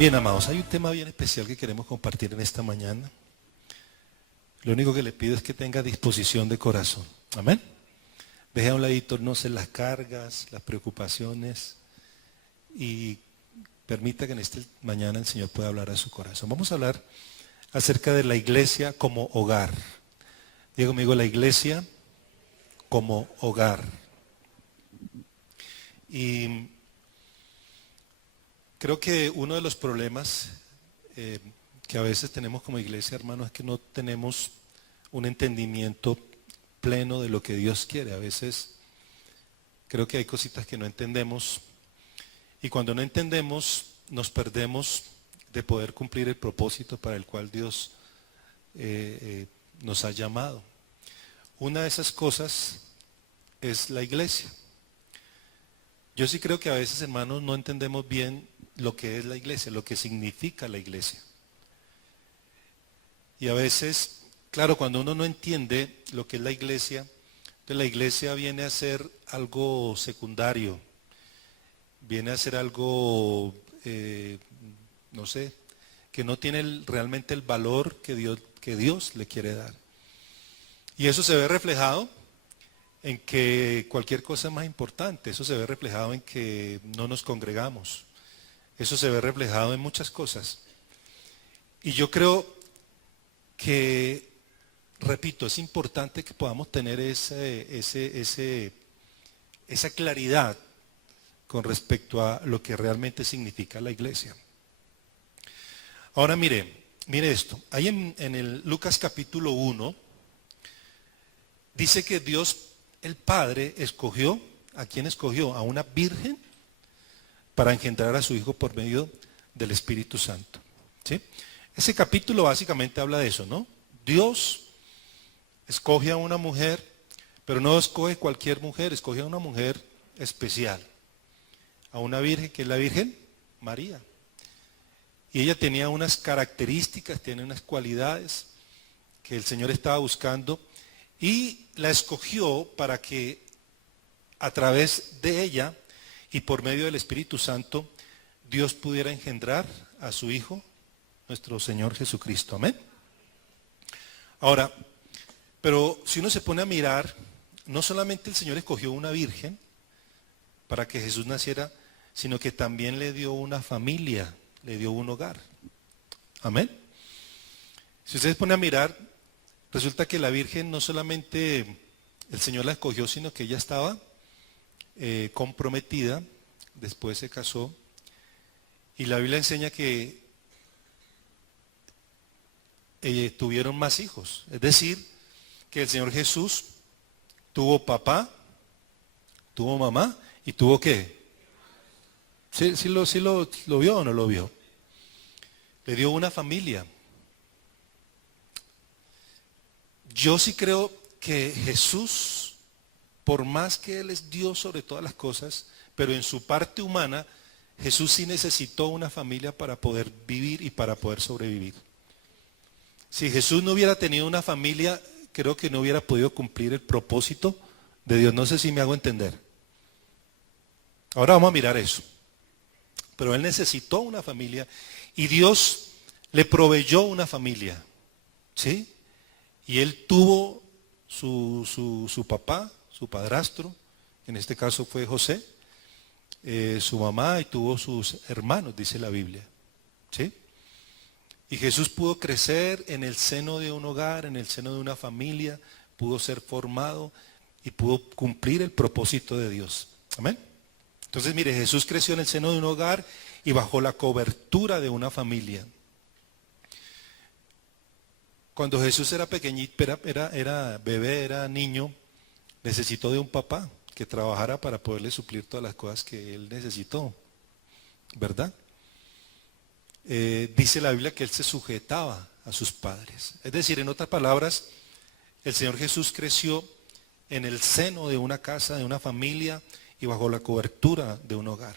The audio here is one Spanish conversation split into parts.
Bien, amados, hay un tema bien especial que queremos compartir en esta mañana. Lo único que le pido es que tenga disposición de corazón. Amén. Deje a un ladito, no sé, las cargas, las preocupaciones y permita que en esta mañana el Señor pueda hablar a su corazón. Vamos a hablar acerca de la iglesia como hogar. Diga conmigo, la iglesia como hogar. Y creo que uno de los problemas que a veces tenemos como iglesia, hermanos, es que no tenemos un entendimiento pleno de lo que Dios quiere. A veces creo que hay cositas que no entendemos y cuando no entendemos nos perdemos de poder cumplir el propósito para el cual Dios nos ha llamado. Una de esas cosas es la iglesia. Yo sí creo que a veces, hermanos, no entendemos bien lo que es la iglesia, lo que significa la iglesia. Y a veces, claro, cuando uno no entiende lo que es la iglesia, entonces la iglesia viene a ser algo secundario, viene a ser algo, no sé, que no tiene realmente el valor que Dios le quiere dar. Y eso se ve reflejado en que cualquier cosa es más importante, eso se ve reflejado en que no nos congregamos, eso se ve reflejado en muchas cosas. Y yo creo que, repito, es importante que podamos tener esa claridad con respecto a lo que realmente significa la iglesia. Ahora mire esto, ahí en el Lucas capítulo 1, dice que Dios el Padre escogió, ¿a quién escogió? A una virgen para engendrar a su Hijo por medio del Espíritu Santo. ¿Sí? Ese capítulo básicamente habla de eso, ¿no? Dios escoge a una mujer, pero no escoge cualquier mujer, escoge a una mujer especial, a una virgen que es la Virgen María. Y ella tenía unas características, tiene unas cualidades que el Señor estaba buscando y la escogió para que a través de ella y por medio del Espíritu Santo Dios pudiera engendrar a su Hijo, nuestro Señor Jesucristo. Amén. Ahora, pero si uno se pone a mirar, no solamente el Señor escogió una virgen para que Jesús naciera, sino que también le dio una familia, le dio un hogar. Amén. Si usted se pone a mirar, resulta que la Virgen no solamente el Señor la escogió, sino que ella estaba comprometida, después se casó, y la Biblia enseña que tuvieron más hijos. Es decir, que el Señor Jesús tuvo papá, tuvo mamá y tuvo ¿qué? ¿Sí lo vio o no lo vio? Le dio una familia. Yo sí creo que Jesús, por más que Él es Dios sobre todas las cosas, pero en su parte humana, Jesús sí necesitó una familia para poder vivir y para poder sobrevivir. Si Jesús no hubiera tenido una familia, creo que no hubiera podido cumplir el propósito de Dios. No sé si me hago entender. Ahora vamos a mirar eso. Pero Él necesitó una familia y Dios le proveyó una familia. ¿Sí? Y Él tuvo su papá, su padrastro, en este caso fue José, su mamá y tuvo sus hermanos, dice la Biblia. ¿Sí? Y Jesús pudo crecer en el seno de un hogar, en el seno de una familia, pudo ser formado y pudo cumplir el propósito de Dios. Amén. Entonces, mire, Jesús creció en el seno de un hogar y bajo la cobertura de una familia. Cuando Jesús era pequeñito, era bebé, era niño, necesitó de un papá que trabajara para poderle suplir todas las cosas que él necesitó, ¿verdad? Dice la Biblia que él se sujetaba a sus padres. Es decir, en otras palabras, el Señor Jesús creció en el seno de una casa, de una familia y bajo la cobertura de un hogar.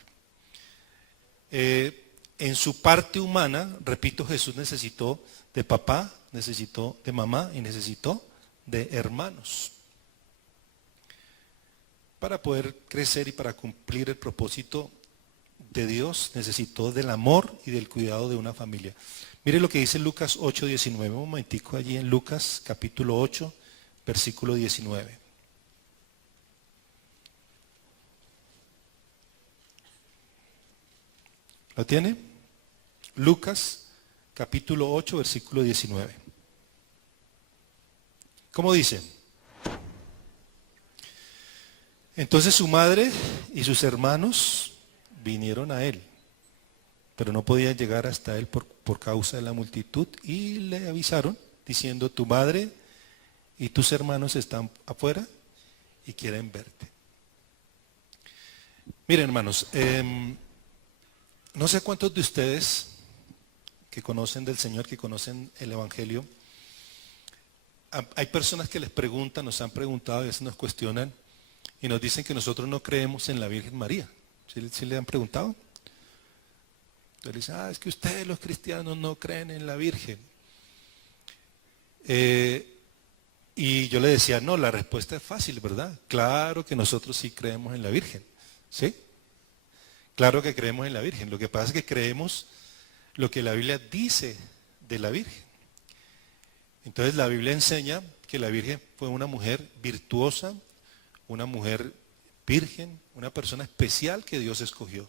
En su parte humana, repito, Jesús necesitó de papá, necesitó de mamá y necesitó de hermanos para poder crecer y para cumplir el propósito de Dios necesitó del amor y del cuidado de una familia. Mire lo que dice Lucas 8:19. Un momentico allí en Lucas capítulo 8, versículo 19. ¿Lo tiene? Lucas capítulo 8, versículo 19. ¿Cómo dice? Entonces su madre y sus hermanos vinieron a él, pero no podían llegar hasta él por causa de la multitud, y le avisaron diciendo: tu madre y tus hermanos están afuera y quieren verte. Miren, hermanos, no sé cuántos de ustedes que conocen del Señor, que conocen el Evangelio, hay personas que les preguntan, nos han preguntado, a veces nos cuestionan y nos dicen que nosotros no creemos en la Virgen María. ¿Sí le han preguntado? Entonces dicen: es que ustedes los cristianos no creen en la Virgen. Y yo le decía: no, la respuesta es fácil, ¿verdad? Claro que nosotros sí creemos en la Virgen. ¿Sí? Claro que creemos en la Virgen. Lo que pasa es que creemos lo que la Biblia dice de la Virgen. Entonces la Biblia enseña que la Virgen fue una mujer virtuosa, una mujer virgen, una persona especial que Dios escogió.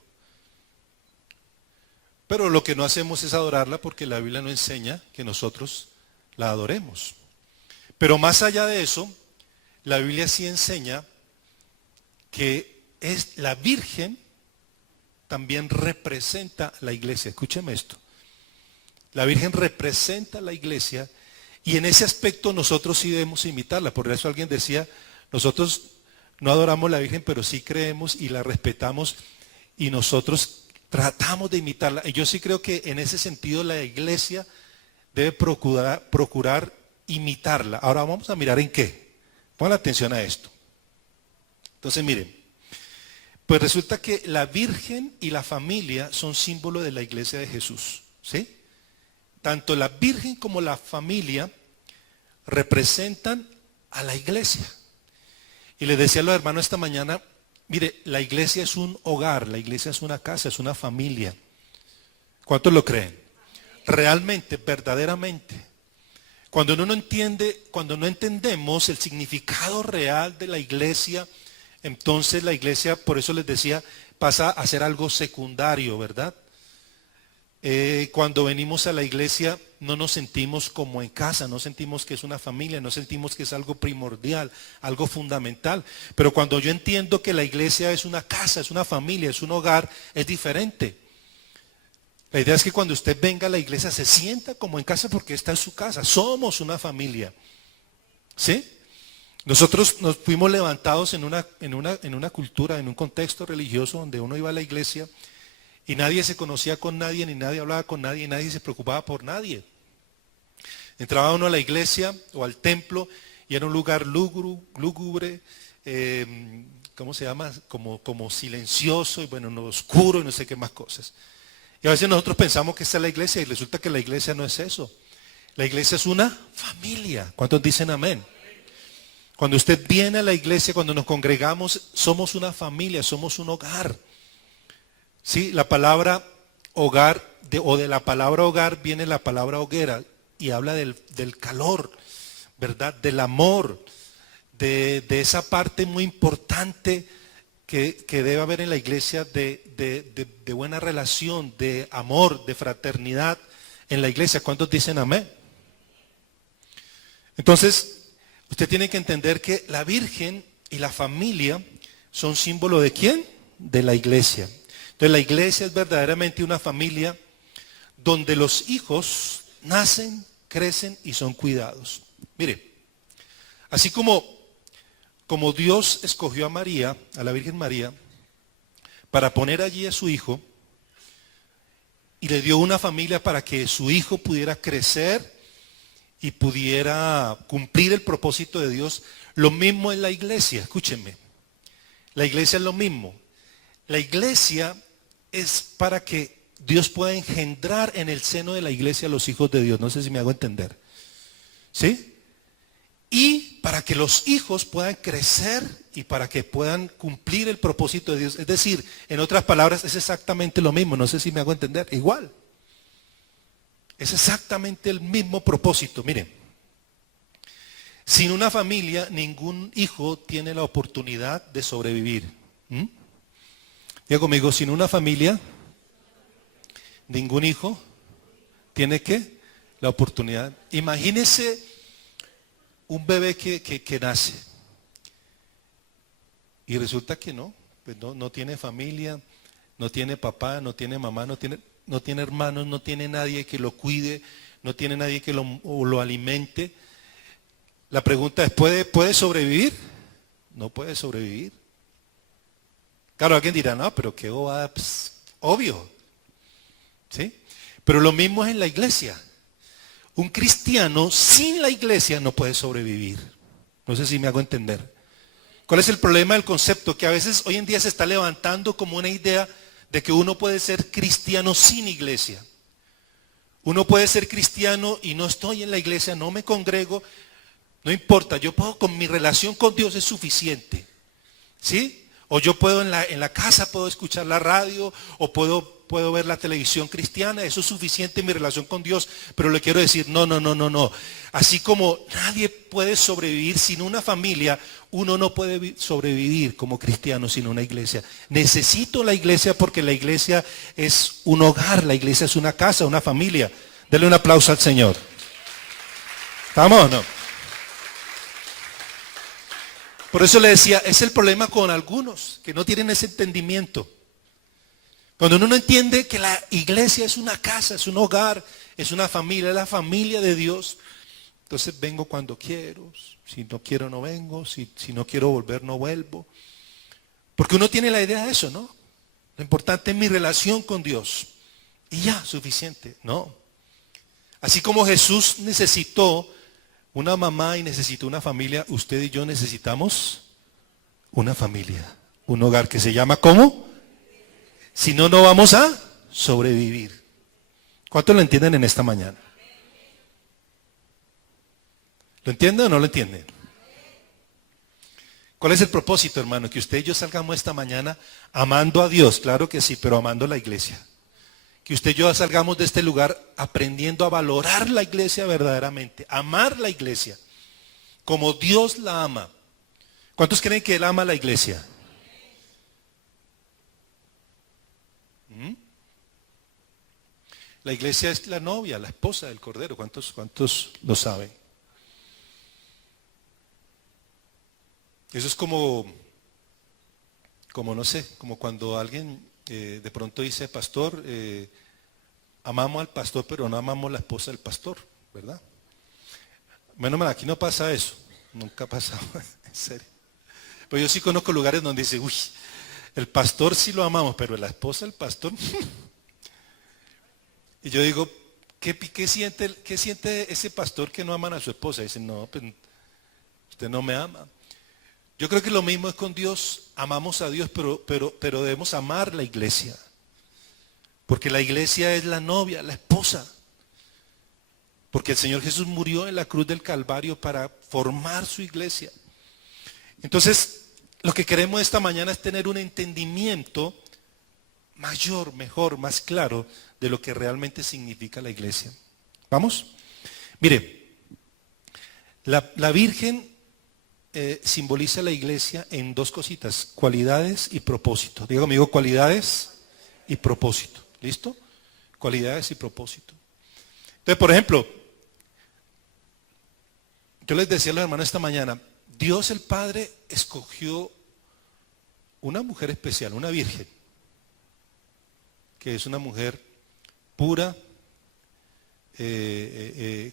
Pero lo que no hacemos es adorarla, porque la Biblia no enseña que nosotros la adoremos. Pero más allá de eso, la Biblia sí enseña que la Virgen también representa la iglesia. Escúcheme esto. La Virgen representa la iglesia, y en ese aspecto nosotros sí debemos imitarla. Por eso alguien decía: nosotros no adoramos a la Virgen, pero sí creemos y la respetamos, y nosotros tratamos de imitarla. Y yo sí creo que en ese sentido la iglesia debe procurar imitarla. Ahora vamos a mirar en qué. Pongan atención a esto. Entonces miren, pues resulta que la Virgen y la familia son símbolo de la iglesia de Jesús. ¿Sí? Tanto la Virgen como la familia representan a la iglesia. Y les decía a los hermanos esta mañana: mire, la iglesia es un hogar, la iglesia es una casa, es una familia. ¿Cuántos lo creen? Realmente, verdaderamente. Cuando uno no entiende, cuando no entendemos el significado real de la iglesia, entonces la iglesia, por eso les decía, pasa a ser algo secundario, ¿verdad? Cuando venimos a la iglesia no nos sentimos como en casa, no sentimos que es una familia, no sentimos que es algo primordial, algo fundamental. Pero cuando yo entiendo que la iglesia es una casa, es una familia, es un hogar, es diferente. La idea es que cuando usted venga a la iglesia se sienta como en casa, porque esta es su casa. Somos una familia. ¿Sí? Nosotros nos fuimos levantados en una cultura, en un contexto religioso donde uno iba a la iglesia y nadie se conocía con nadie, ni nadie hablaba con nadie, y nadie se preocupaba por nadie. Entraba uno a la iglesia o al templo y era un lugar lúgubre, ¿cómo se llama? Como silencioso, y bueno, no, oscuro, y no sé qué más cosas. Y a veces nosotros pensamos que esta es la iglesia, y resulta que la iglesia no es eso. La iglesia es una familia. ¿Cuántos dicen amén? Cuando usted viene a la iglesia, cuando nos congregamos, somos una familia, somos un hogar. Sí, la palabra hogar, de la palabra hogar viene la palabra hoguera, y habla del calor, ¿verdad? Del amor, de esa parte muy importante que debe haber en la iglesia, de buena relación, de amor, de fraternidad en la iglesia. ¿Cuántos dicen amén? Entonces, usted tiene que entender que la Virgen y la familia son símbolo ¿de quién? De la iglesia. Entonces la iglesia es verdaderamente una familia donde los hijos nacen, crecen y son cuidados. Mire, así como Dios escogió a María, a la Virgen María, para poner allí a su hijo, y le dio una familia para que su hijo pudiera crecer y pudiera cumplir el propósito de Dios, lo mismo en la iglesia. Escúchenme, la iglesia es lo mismo. La iglesia es para que Dios pueda engendrar en el seno de la iglesia a los hijos de Dios. No sé si me hago entender. ¿Sí? Y para para que los hijos puedan crecer y para que puedan cumplir el propósito de Dios. Es decir, en otras palabras, es exactamente lo mismo. No sé si me hago entender. Igual. Es exactamente el mismo propósito. Miren, sin una familia, ningún hijo tiene la oportunidad de sobrevivir. Diga conmigo, sin una familia, ningún hijo tiene ¿qué? La oportunidad. Imagínese un bebé que nace y resulta que pues no tiene familia, no tiene papá, no tiene mamá, no tiene hermanos, no tiene nadie que lo cuide, no tiene nadie que lo alimente. La pregunta es, ¿puede sobrevivir? No puede sobrevivir. Claro, alguien dirá, no, pero qué bobada, pues, obvio. ¿Sí? Pero lo mismo es en la iglesia. Un cristiano sin la iglesia no puede sobrevivir. No sé si me hago entender. ¿Cuál es el problema del concepto? Que a veces hoy en día se está levantando como una idea de que uno puede ser cristiano sin iglesia. Uno puede ser cristiano y no estoy en la iglesia, no me congrego, no importa, yo puedo, con mi relación con Dios es suficiente. ¿Sí? O yo puedo en la casa, puedo escuchar la radio, o puedo ver la televisión cristiana, eso es suficiente en mi relación con Dios. Pero le quiero decir, no. Así como nadie puede sobrevivir sin una familia, uno no puede sobrevivir como cristiano sin una iglesia. Necesito la iglesia porque la iglesia es un hogar, la iglesia es una casa, una familia. Denle un aplauso al Señor. ¿Estamos o no? Por eso le decía, es el problema con algunos que no tienen ese entendimiento. Cuando uno no entiende que la iglesia es una casa, es un hogar, es una familia, es la familia de Dios, entonces vengo cuando quiero, si no quiero no vengo, si no quiero volver no vuelvo. Porque uno tiene la idea de eso, ¿no? Lo importante es mi relación con Dios. Y ya, suficiente. No. Así como Jesús necesitó una mamá y necesitó una familia, usted y yo necesitamos una familia, un hogar que se llama ¿cómo? Si no, no vamos a sobrevivir. ¿Cuántos lo entienden en esta mañana? ¿Lo entienden o no lo entienden? ¿Cuál es el propósito, hermano? Que usted y yo salgamos esta mañana amando a Dios, claro que sí, pero amando a la iglesia. Que usted y yo salgamos de este lugar aprendiendo a valorar la iglesia verdaderamente, amar la iglesia, como Dios la ama. ¿Cuántos creen que Él ama a la iglesia? La iglesia es la novia, la esposa del Cordero. ¿Cuántos lo saben? Eso es como no sé, como cuando alguien de pronto dice, pastor, amamos al pastor, pero no amamos la esposa del pastor, ¿verdad? Menos mal, aquí no pasa eso, nunca ha pasado, en serio. Pero yo sí conozco lugares donde dice, uy, el pastor sí lo amamos, pero la esposa del pastor. Y yo digo, ¿qué siente ese pastor que no aman a su esposa? Dice, no, pues, usted no me ama. Yo creo que lo mismo es con Dios, amamos a Dios, pero debemos amar la iglesia. Porque la iglesia es la novia, la esposa. Porque el Señor Jesús murió en la cruz del Calvario para formar su iglesia. Entonces, lo que queremos esta mañana es tener un entendimiento mayor, mejor, más claro de lo que realmente significa la iglesia. ¿Vamos? Mire, la Virgen simboliza la iglesia en dos cositas, cualidades y propósito. Diga conmigo, cualidades y propósito. ¿Listo? Cualidades y propósito. Entonces, por ejemplo, yo les decía a los hermanos esta mañana, Dios el Padre escogió una mujer especial, una virgen, que es una mujer pura,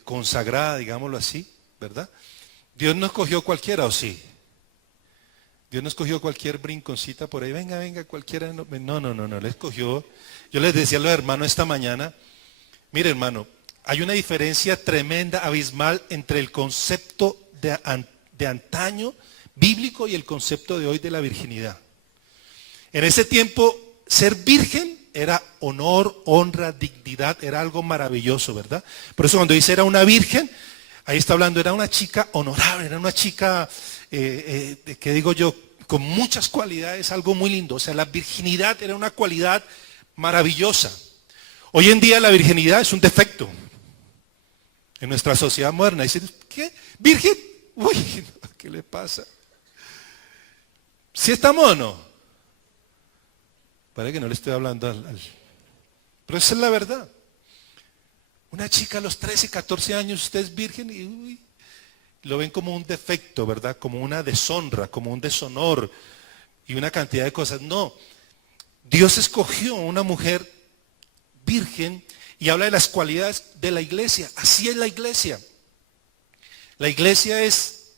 consagrada, digámoslo así, ¿verdad? Dios no escogió cualquiera, ¿o sí? Dios no escogió cualquier brinconcita por ahí, venga, cualquiera, no, le escogió. Yo les decía a los hermanos esta mañana, mire hermano, hay una diferencia tremenda, abismal, entre el concepto de antaño bíblico y el concepto de hoy de la virginidad. En ese tiempo, ser virgen era honor, honra, dignidad, era algo maravilloso, ¿verdad? Por eso cuando dice era una virgen, Ahí está hablando, era una chica honorable, era una chica, ¿qué digo yo? Con muchas cualidades, algo muy lindo. O sea, la virginidad era una cualidad maravillosa. Hoy en día la virginidad es un defecto en nuestra sociedad moderna. Dicen, ¿qué? ¿Virgen? Uy, ¿qué le pasa? ¿Sí estamos o no? Parece que no le estoy hablando Pero esa es la verdad. Una chica a los 13, 14 años, usted es virgen y uy, lo ven como un defecto, ¿verdad? Como una deshonra, como un deshonor y una cantidad de cosas. No, Dios escogió a una mujer virgen y habla de las cualidades de la iglesia. Así es la iglesia. La iglesia es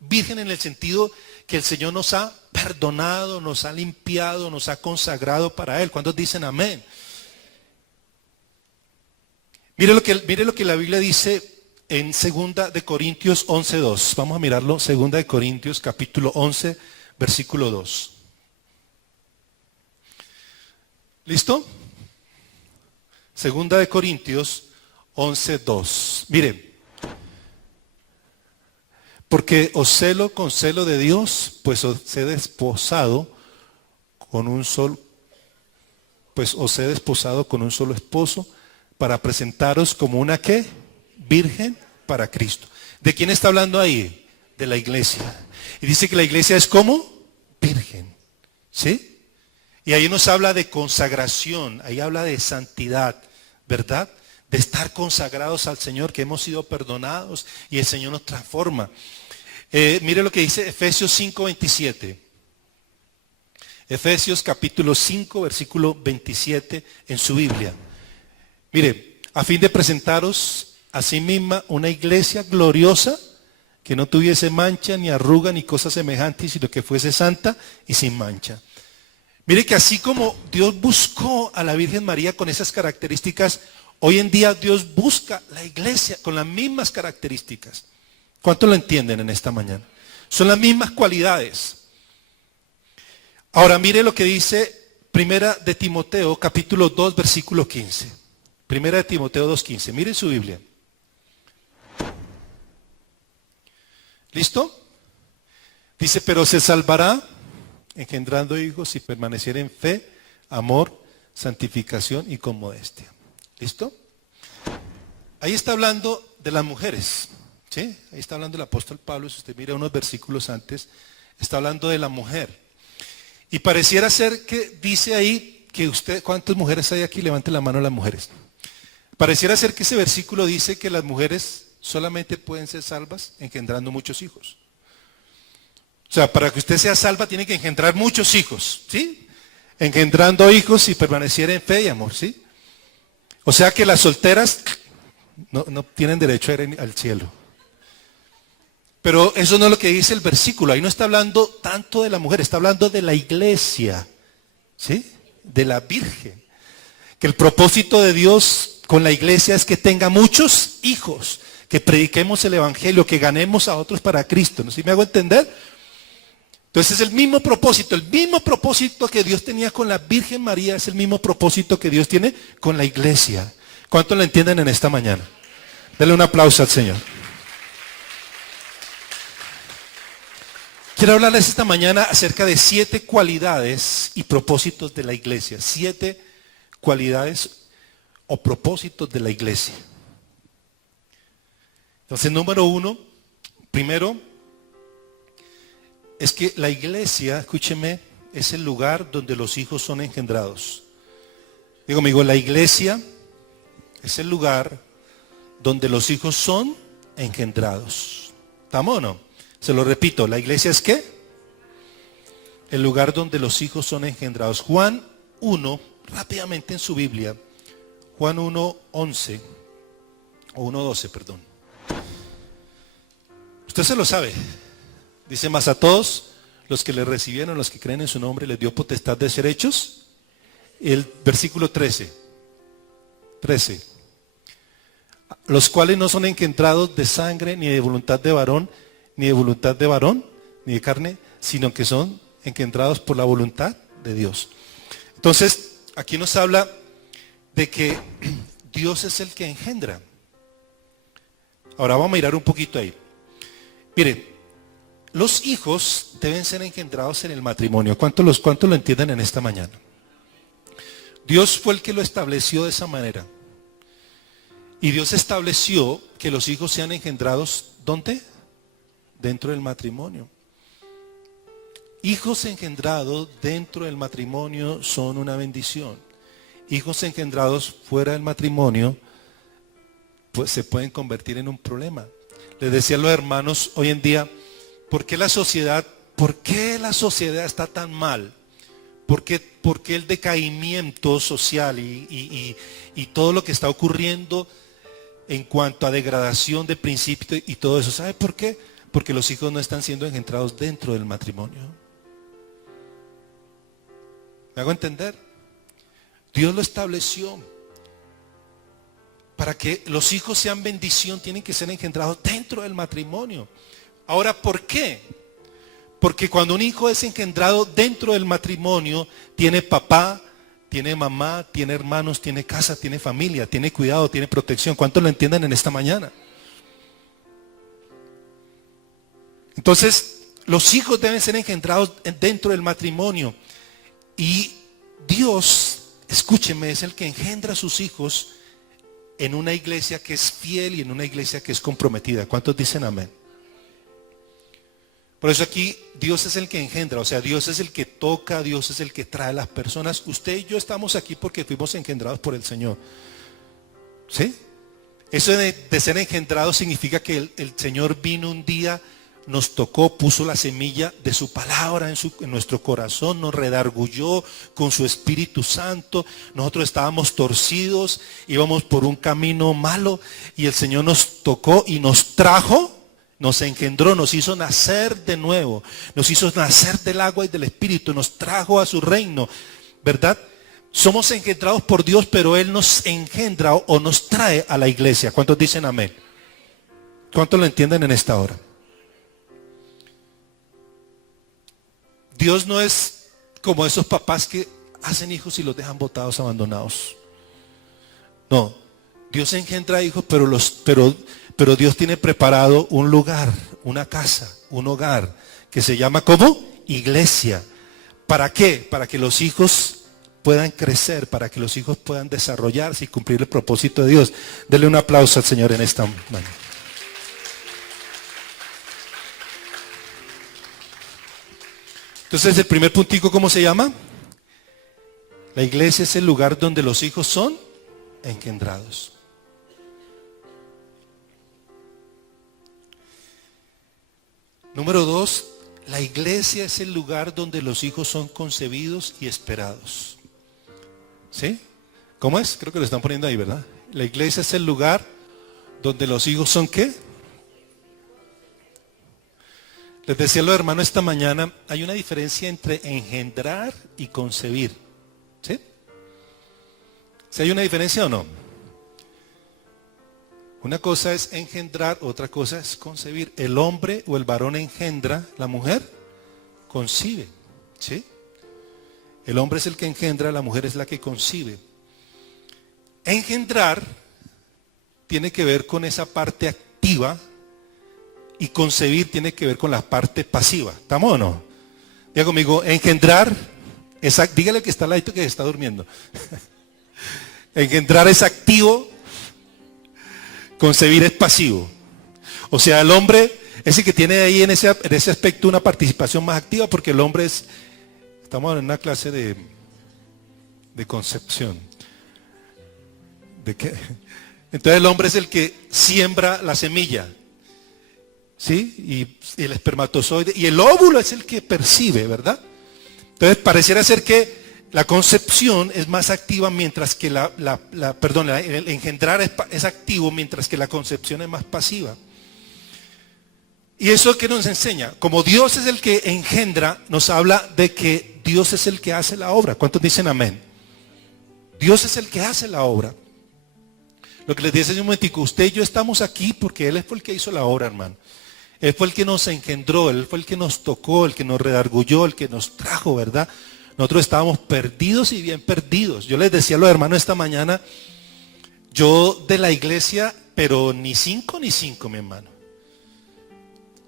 virgen en el sentido que el Señor nos ha perdonado, nos ha limpiado, nos ha consagrado para Él. ¿Cuántos dicen amén? Mire lo que la Biblia dice en 2 de Corintios 11:2. Vamos a mirarlo, 2 de Corintios capítulo 11, versículo 2. ¿Listo? 2 de Corintios 11:2. Mire, porque os celo con celo de Dios, pues os he desposado con un solo esposo, para presentaros como una ¿qué? Virgen para Cristo. ¿De quién está hablando ahí? De la iglesia. Y dice que la iglesia es como virgen. ¿Sí? Y ahí nos habla de consagración, ahí habla de santidad, ¿verdad? De estar consagrados al Señor, que hemos sido perdonados y el Señor nos transforma. Mire lo que dice Efesios 5:27. Efesios capítulo 5, versículo 27 en su Biblia. Mire, a fin de presentaros a sí misma una iglesia gloriosa, que no tuviese mancha, ni arruga, ni cosa semejante, sino que fuese santa y sin mancha. Mire que así como Dios buscó a la Virgen María con esas características, hoy en día Dios busca la iglesia con las mismas características. ¿Cuántos lo entienden en esta mañana? Son las mismas cualidades. Ahora mire lo que dice Primera de Timoteo, capítulo 2, versículo 15. Primera de Timoteo 2:15. Miren su Biblia. ¿Listo? Dice, pero se salvará engendrando hijos si permaneciera en fe, amor, santificación y con modestia. ¿Listo? Ahí está hablando de las mujeres. ¿Sí? Ahí está hablando el apóstol Pablo. Si usted mira unos versículos antes, está hablando de la mujer. Y pareciera ser que dice ahí que usted, ¿cuántas mujeres hay aquí? Levante la mano las mujeres. Pareciera ser que ese versículo dice que las mujeres solamente pueden ser salvas engendrando muchos hijos. O sea, para que usted sea salva tiene que engendrar muchos hijos, ¿sí? Engendrando hijos y permaneciera en fe y amor, ¿sí? O sea que las solteras no tienen derecho a ir al cielo. Pero eso no es lo que dice el versículo. Ahí no está hablando tanto de la mujer, está hablando de la iglesia, ¿sí? De la Virgen. Que el propósito de Dios con la iglesia es que tenga muchos hijos, que prediquemos el evangelio, que ganemos a otros para Cristo. ¿No sé si me hago entender? Entonces es el mismo propósito que Dios tenía con la Virgen María, es el mismo propósito que Dios tiene con la iglesia. ¿Cuántos lo entienden en esta mañana? Denle un aplauso al Señor. Quiero hablarles esta mañana acerca de 7 cualidades y propósitos de la iglesia. 7 cualidades o propósitos de la iglesia. Entonces, número 1, primero, es que la iglesia, escúcheme, es el lugar donde los hijos son engendrados. Digo, amigo, la iglesia es el lugar donde los hijos son engendrados. ¿Estamos o no? Se lo repito, ¿la iglesia es qué? El lugar donde los hijos son engendrados. Juan 1, rápidamente en su Biblia, Juan 1:11 o 1:12, perdón. Usted se lo sabe. Dice, más a todos los que le recibieron, los que creen en su nombre, les dio potestad de ser hechos. El versículo 13. Los cuales no son engendrados de sangre, ni de voluntad de varón, ni de carne, sino que son engendrados por la voluntad de Dios. Entonces, aquí nos habla de que Dios es el que engendra. Ahora vamos a mirar un poquito ahí. Mire, los hijos deben ser engendrados en el matrimonio. ¿Cuántos lo entienden en esta mañana? Dios fue el que lo estableció de esa manera. Y Dios estableció que los hijos sean engendrados, ¿dónde? Dentro del matrimonio. Hijos engendrados dentro del matrimonio son una bendición. Hijos engendrados fuera del matrimonio, pues se pueden convertir en un problema. Les decía a los hermanos hoy en día, ¿por qué la sociedad está tan mal? ¿Por qué el decaimiento social y todo lo que está ocurriendo en cuanto a degradación de principios y todo eso? ¿Sabe por qué? Porque los hijos no están siendo engendrados dentro del matrimonio. ¿Me hago entender? Dios lo estableció. Para que los hijos sean bendición, tienen que ser engendrados dentro del matrimonio. Ahora, ¿por qué? Porque cuando un hijo es engendrado dentro del matrimonio, tiene papá, tiene mamá, tiene hermanos, tiene casa, tiene familia, tiene cuidado, tiene protección. ¿Cuántos lo entienden en esta mañana? Entonces, los hijos deben ser engendrados dentro del matrimonio. Y Dios, escúcheme, es el que engendra a sus hijos en una iglesia que es fiel y en una iglesia que es comprometida. ¿Cuántos dicen amén? Por eso aquí Dios es el que engendra, o sea, Dios es el que toca, Dios es el que trae a las personas. Usted y yo estamos aquí porque fuimos engendrados por el Señor. ¿Sí? Eso de ser engendrado significa que el Señor vino un día, nos tocó, puso la semilla de su palabra en nuestro corazón, nos redarguyó con su Espíritu Santo. Nosotros estábamos torcidos, íbamos por un camino malo y el Señor nos tocó y nos trajo, nos engendró, nos hizo nacer de nuevo, nos hizo nacer del agua y del Espíritu, nos trajo a su reino, ¿verdad? Somos engendrados por Dios, pero Él nos engendra o nos trae a la iglesia. ¿Cuántos dicen amén? ¿Cuántos lo entienden en esta hora? Dios no es como esos papás que hacen hijos y los dejan botados, abandonados. No, Dios engendra hijos, pero Dios tiene preparado un lugar, una casa, un hogar, que se llama ¿cómo? Iglesia. ¿Para qué? Para que los hijos puedan crecer, para que los hijos puedan desarrollarse y cumplir el propósito de Dios. Denle un aplauso al Señor en esta mañana. Entonces, el primer puntico, ¿cómo se llama? La iglesia es el lugar donde los hijos son engendrados. Número 2, la iglesia es el lugar donde los hijos son concebidos y esperados. ¿Sí? ¿Cómo es? Creo que lo están poniendo ahí, ¿verdad? La iglesia es el lugar donde los hijos son ¿qué? Les decía a los hermanos esta mañana, hay una diferencia entre engendrar y concebir. ¿Sí? ¿Sí hay una diferencia o no? Una cosa es engendrar, otra cosa es concebir. El hombre o el varón engendra, la mujer concibe. ¿Sí? El hombre es el que engendra, la mujer es la que concibe. Engendrar tiene que ver con esa parte activa y concebir tiene que ver con la parte pasiva. ¿Estamos o no? Diga conmigo, engendrar, dígale que está al ladito que está durmiendo. Engendrar es activo, concebir es pasivo. O sea, el hombre es el que tiene ahí en ese aspecto una participación más activa porque el hombre es, estamos en una clase de concepción. ¿De qué? Entonces el hombre es el que siembra la semilla. ¿Sí? Y el espermatozoide y el óvulo es el que percibe, ¿verdad? Entonces pareciera ser que la concepción es más activa mientras que el engendrar es activo mientras que la concepción es más pasiva. ¿Y eso qué nos enseña? Como Dios es el que engendra, nos habla de que Dios es el que hace la obra. ¿Cuántos dicen amén? Dios es el que hace la obra. Lo que les decía hace un momentico, usted y yo estamos aquí porque Él fue el que hizo la obra, hermano. Él fue el que nos engendró, Él fue el que nos tocó, el que nos redargulló, el que nos trajo, ¿verdad? Nosotros estábamos perdidos y bien perdidos. Yo les decía a los hermanos esta mañana, yo de la iglesia pero ni 5 ni 5, mi hermano.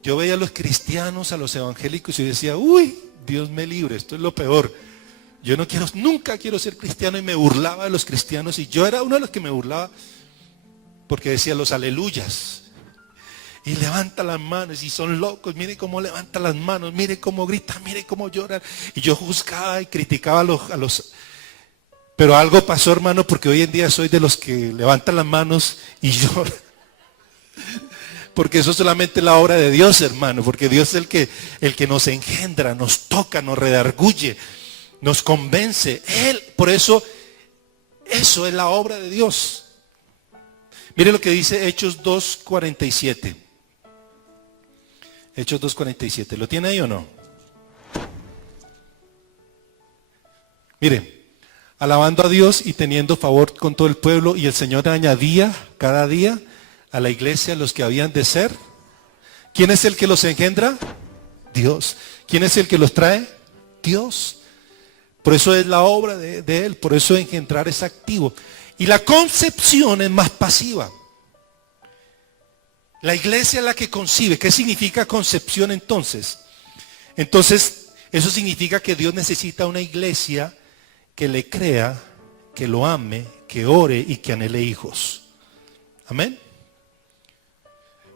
Yo veía a los cristianos, a los evangélicos y decía, uy, Dios me libre, esto es lo peor. Yo nunca quiero ser cristiano, y me burlaba de los cristianos, y yo era uno de los que me burlaba porque decía los aleluyas. Y levanta las manos y son locos, mire cómo levanta las manos, mire cómo grita, mire cómo lloran. Y yo juzgaba y criticaba a los... Pero algo pasó, hermano, porque hoy en día soy de los que levantan las manos y lloran. Porque eso es solamente la obra de Dios, hermano, porque Dios es el que nos engendra, nos toca, nos redarguye, nos convence. Él, por eso es la obra de Dios. Mire lo que dice Hechos 2:47. Hechos 2:47. ¿Lo tiene ahí o no? Mire, alabando a Dios y teniendo favor con todo el pueblo, y el Señor añadía cada día a la iglesia los que habían de ser. ¿Quién es el que los engendra? Dios. ¿Quién es el que los trae? Dios. Por eso es la obra de Él, por eso engendrar es activo. Y la concepción es más pasiva. La iglesia es la que concibe. ¿Qué significa concepción entonces? Entonces, eso significa que Dios necesita una iglesia que le crea, que lo ame, que ore y que anhele hijos. Amén.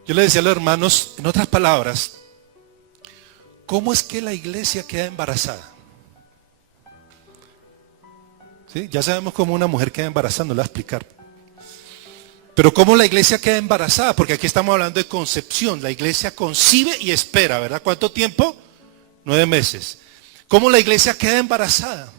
Yo le decía a los hermanos, en otras palabras, ¿cómo es que la iglesia queda embarazada? ¿Sí? Ya sabemos cómo una mujer queda embarazada, no le voy a explicar. Pero ¿cómo la iglesia queda embarazada? Porque aquí estamos hablando de concepción. La iglesia concibe y espera, ¿verdad? ¿Cuánto tiempo? 9 meses. ¿Cómo la iglesia queda embarazada?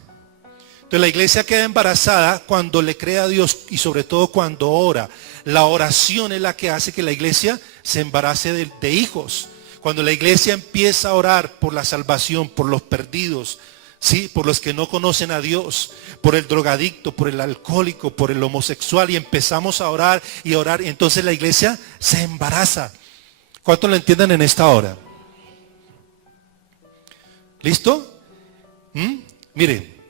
Entonces la iglesia queda embarazada cuando le cree a Dios y sobre todo cuando ora. La oración es la que hace que la iglesia se embarace de hijos. Cuando la iglesia empieza a orar por la salvación, por los perdidos, ¿sí? Por los que no conocen a Dios, por el drogadicto, por el alcohólico, por el homosexual, y empezamos a orar, y entonces la iglesia se embaraza. ¿Cuántos lo entienden en esta hora? ¿Listo? Mire,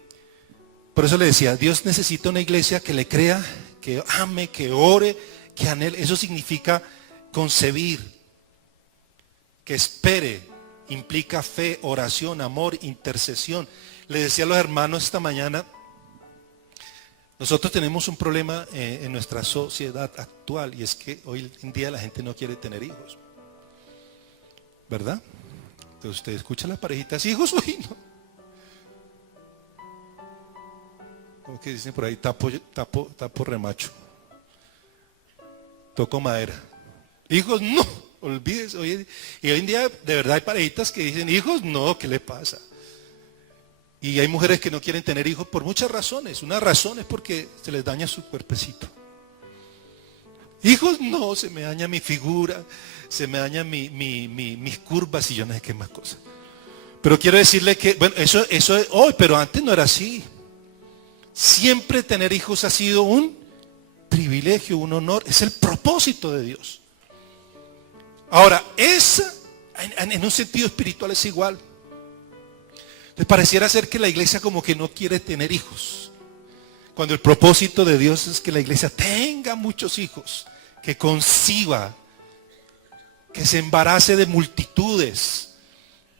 por eso le decía, Dios necesita una iglesia que le crea, que ame, que ore, que anhele. Eso significa concebir, que espere, implica fe, oración, amor, intercesión. Le decía a los hermanos esta mañana, nosotros tenemos un problema en nuestra sociedad actual, y es que hoy en día la gente no quiere tener hijos, ¿verdad? Entonces usted escucha a las parejitas, hijos, uy, no. Como que dicen por ahí, tapo remacho, toco madera. Hijos, no, olvídese. Y hoy en día de verdad hay parejitas que dicen, hijos, no, ¿qué le pasa? Y hay mujeres que no quieren tener hijos por muchas razones. Una razón es porque se les daña su cuerpecito. Hijos, no, se me daña mi figura, se me dañan mis curvas y yo no sé qué más cosas. Pero quiero decirle que, bueno, eso es hoy, pero antes no era así. Siempre tener hijos ha sido un privilegio, un honor, es el propósito de Dios. Ahora, en un sentido espiritual es igual. Entonces, pareciera ser que la iglesia como que no quiere tener hijos, cuando el propósito de Dios es que la iglesia tenga muchos hijos, que conciba, que se embarace de multitudes.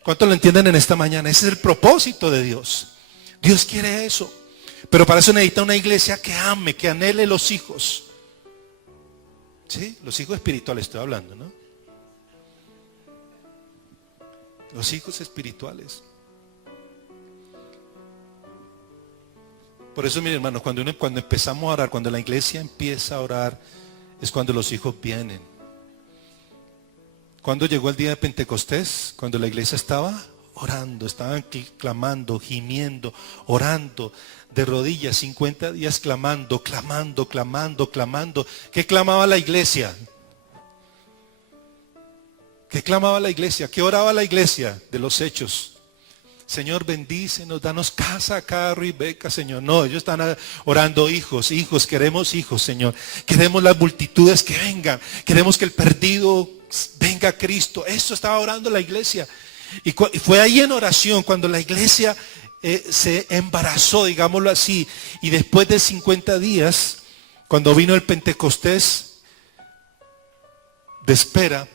¿Cuántos lo entienden en esta mañana? Ese es el propósito de Dios. Dios quiere eso. Pero para eso necesita una iglesia que ame, que anhele los hijos. ¿Sí? Los hijos espirituales estoy hablando, ¿no? Los hijos espirituales. Por eso, miren, hermanos, cuando empezamos a orar, cuando la iglesia empieza a orar, es cuando los hijos vienen. ¿Cuándo llegó el día de Pentecostés? Cuando la iglesia estaba orando, estaban clamando, gimiendo, orando, de rodillas, 50 días clamando. ¿Qué clamaba la iglesia? ¿Qué clamaba la iglesia? ¿Qué oraba la iglesia de los hechos? Señor, bendícenos, danos casa, carro y beca, Señor. No, ellos están orando, hijos, queremos hijos, Señor. Queremos las multitudes que vengan. Queremos que el perdido venga a Cristo. Eso estaba orando la iglesia. Y fue ahí en oración cuando la iglesia se embarazó, digámoslo así. Y después de 50 días, cuando vino el Pentecostés, de espera,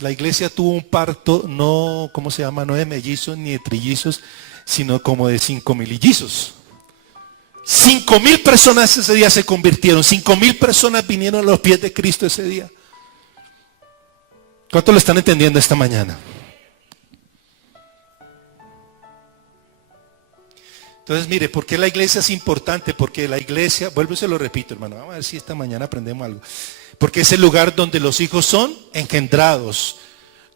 la iglesia tuvo un parto, no, ¿cómo se llama? No de mellizos ni de trillizos, sino como de 5,000 mellizos. 5,000 personas ese día se convirtieron, 5,000 personas vinieron a los pies de Cristo ese día. ¿Cuántos lo están entendiendo esta mañana? Entonces, mire, ¿por qué la iglesia es importante? Porque la iglesia, vuelvo y se lo repito, hermano, vamos a ver si esta mañana aprendemos algo. Porque es el lugar donde los hijos son engendrados.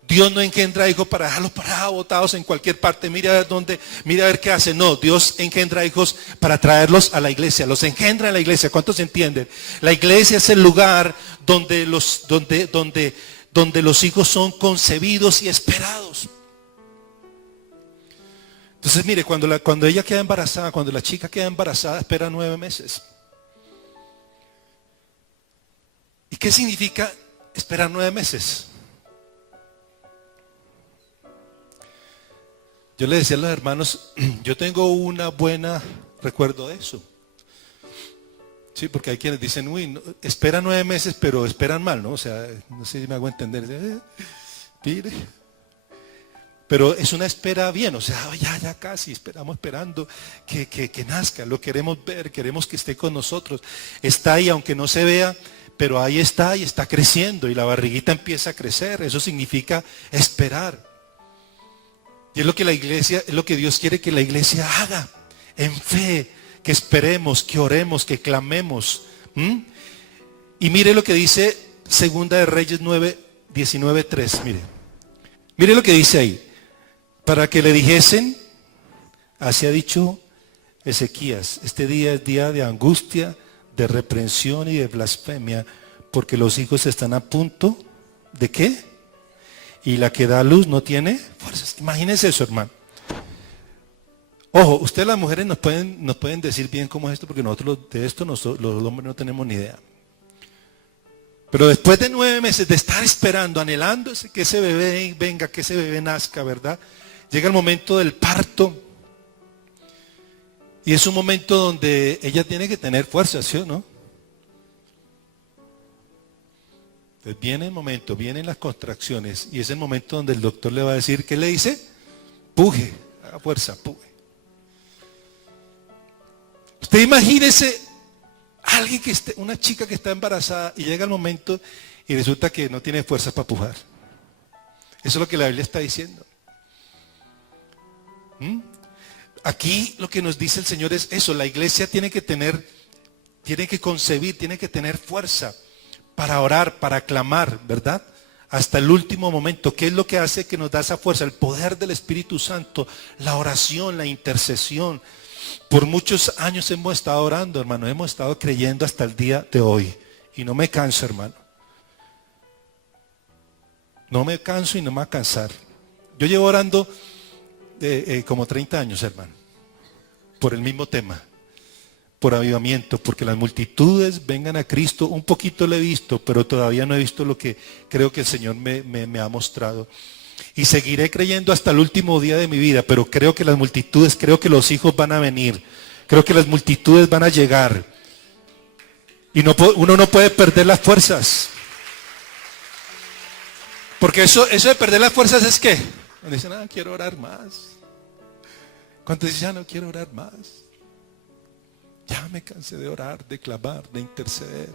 Dios no engendra hijos para dejarlos parados, botados en cualquier parte. Mira a ver dónde, mira a ver qué hace. No, Dios engendra hijos para traerlos a la iglesia. Los engendra en la iglesia. ¿Cuántos entienden? La iglesia es el lugar donde los hijos son concebidos y esperados. Entonces, mire, cuando ella queda embarazada, cuando la chica queda embarazada, espera 9 meses. ¿Y qué significa esperar 9 meses? Yo le decía a los hermanos, yo tengo una buena recuerdo de eso. Sí, porque hay quienes dicen, uy, no, espera 9 meses, pero esperan mal, ¿no? O sea, no sé si me hago entender. Mire. Pero es una espera bien, o sea, ya casi, estamos esperando que nazca, lo queremos ver, queremos que esté con nosotros. Está ahí, aunque no se vea, pero ahí está y está creciendo y la barriguita empieza a crecer. Eso significa esperar. Y es lo que la iglesia, es lo que Dios quiere que la iglesia haga, en fe, que esperemos, que oremos, que clamemos. Y mire lo que dice Segunda de Reyes 19:3, mire lo que dice ahí. Para que le dijesen, así ha dicho Ezequías, este día es día de angustia, de reprensión y de blasfemia, porque los hijos están a punto de ¿qué? Y la que da a luz no tiene fuerzas. Imagínense eso, hermano. Ojo, ustedes las mujeres nos pueden decir bien cómo es esto, porque nosotros de esto los hombres no tenemos ni idea. Pero después de 9 meses de estar esperando, anhelando que ese bebé venga, que ese bebé nazca, ¿verdad? Llega el momento del parto. Y es un momento donde ella tiene que tener fuerza, ¿sí o no? Entonces viene el momento, vienen las contracciones. Y es el momento donde el doctor le va a decir, ¿qué le dice? Puje, haga fuerza, puje. Usted imagínese alguien una chica que está embarazada y llega el momento y resulta que no tiene fuerzas para pujar. Eso es lo que la Biblia está diciendo. Aquí lo que nos dice el Señor es eso, la iglesia tiene que concebir, tiene que tener fuerza para orar, para clamar, ¿verdad? Hasta el último momento. ¿Qué es lo que hace que nos da esa fuerza? El poder del Espíritu Santo, la oración, la intercesión. Por muchos años hemos estado orando, hermano, hemos estado creyendo hasta el día de hoy. Y no me canso, hermano. No me canso y no me va a cansar. Yo llevo orando como 30 años, hermano, por el mismo tema, por avivamiento, porque las multitudes vengan a Cristo. Un poquito lo he visto, pero todavía no he visto lo que creo que el Señor me ha mostrado. Y seguiré creyendo hasta el último día de mi vida, pero creo que las multitudes, creo que los hijos van a venir, creo que las multitudes van a llegar. Y uno no puede perder las fuerzas. Porque eso de perder las fuerzas es ¿qué? Cuando dicen, quiero orar más. Cuando dicen, ya no quiero orar más. Ya me cansé de orar, de clamar, de interceder.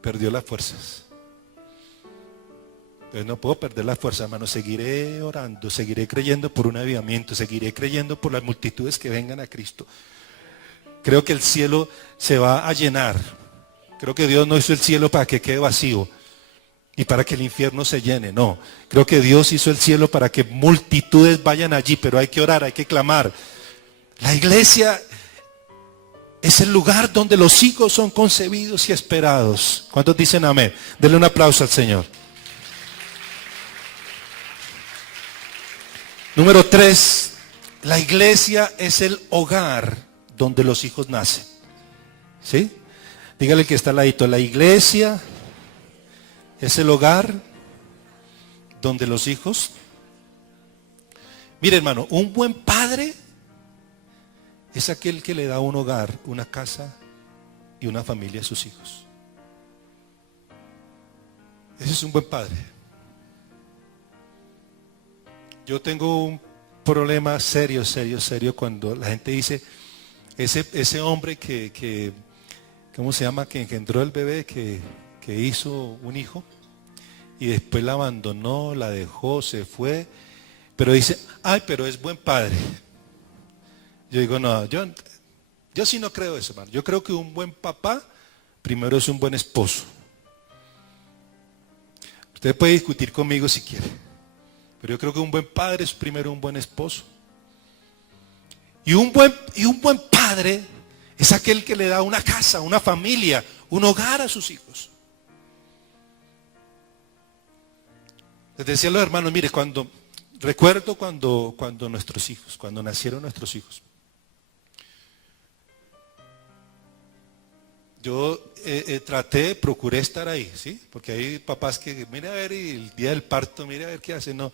Perdió las fuerzas. Entonces no puedo perder las fuerzas, hermano. Seguiré orando, seguiré creyendo por un avivamiento, seguiré creyendo por las multitudes que vengan a Cristo. Creo que el cielo se va a llenar. Creo que Dios no hizo el cielo para que quede vacío y para que el infierno se llene. No, creo que Dios hizo el cielo para que multitudes vayan allí, pero hay que orar, hay que clamar. La iglesia es el lugar donde los hijos son concebidos y esperados. ¿Cuántos dicen amén? Denle un aplauso al Señor. Número 3, la iglesia es el hogar donde los hijos nacen. ¿Sí? Dígale que está al ladito, la iglesia es el hogar donde los hijos. Mire, hermano, un buen padre es aquel que le da un hogar, una casa y una familia a sus hijos. Ese es un buen padre. Yo tengo un problema serio cuando la gente dice, ese hombre que ¿cómo se llama? Que engendró el bebé, que hizo un hijo y después la abandonó, la dejó, se fue, pero dice, ay, pero es buen padre. Yo digo, no, yo sí no creo eso, hermano. Yo creo que un buen papá primero es un buen esposo. Usted puede discutir conmigo si quiere, pero yo creo que un buen padre es primero un buen esposo. Y un buen padre es aquel que le da una casa, una familia, un hogar a sus hijos. Les decía a los hermanos, mire, recuerdo cuando nuestros hijos, cuando nacieron nuestros hijos, yo procuré estar ahí, ¿sí? Porque hay papás que, mira a ver, y el día del parto, mira a ver qué hacen. No,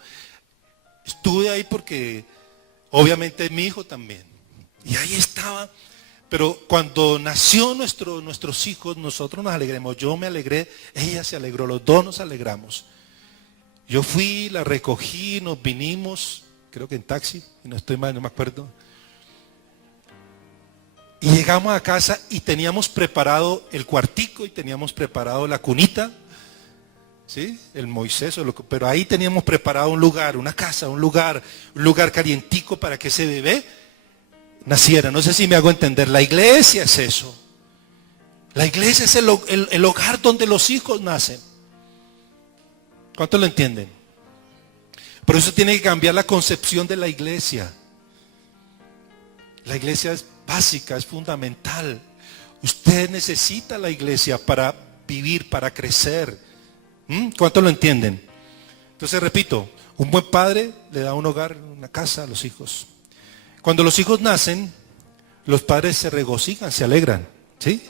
estuve ahí porque obviamente es mi hijo también. Y ahí estaba. Pero cuando nació nuestros hijos, nosotros nos alegramos. Yo me alegré, ella se alegró, los dos nos alegramos. Yo fui, la recogí, nos vinimos, creo que en taxi, y no estoy mal, no me acuerdo. Y llegamos a casa y teníamos preparado el cuartico y teníamos preparado la cunita, ¿sí? El Moisés, pero ahí teníamos preparado un lugar, una casa, un lugar calientico para que ese bebé naciera. No sé si me hago entender. La iglesia es eso. La iglesia es el hogar donde los hijos nacen. ¿Cuántos lo entienden? Por eso tiene que cambiar la concepción de la iglesia. La iglesia es básica, es fundamental. Usted necesita la iglesia para vivir, para crecer. ¿Cuántos lo entienden? Entonces repito, un buen padre le da un hogar, una casa a los hijos. Cuando los hijos nacen, los padres se regocijan, se alegran, ¿sí?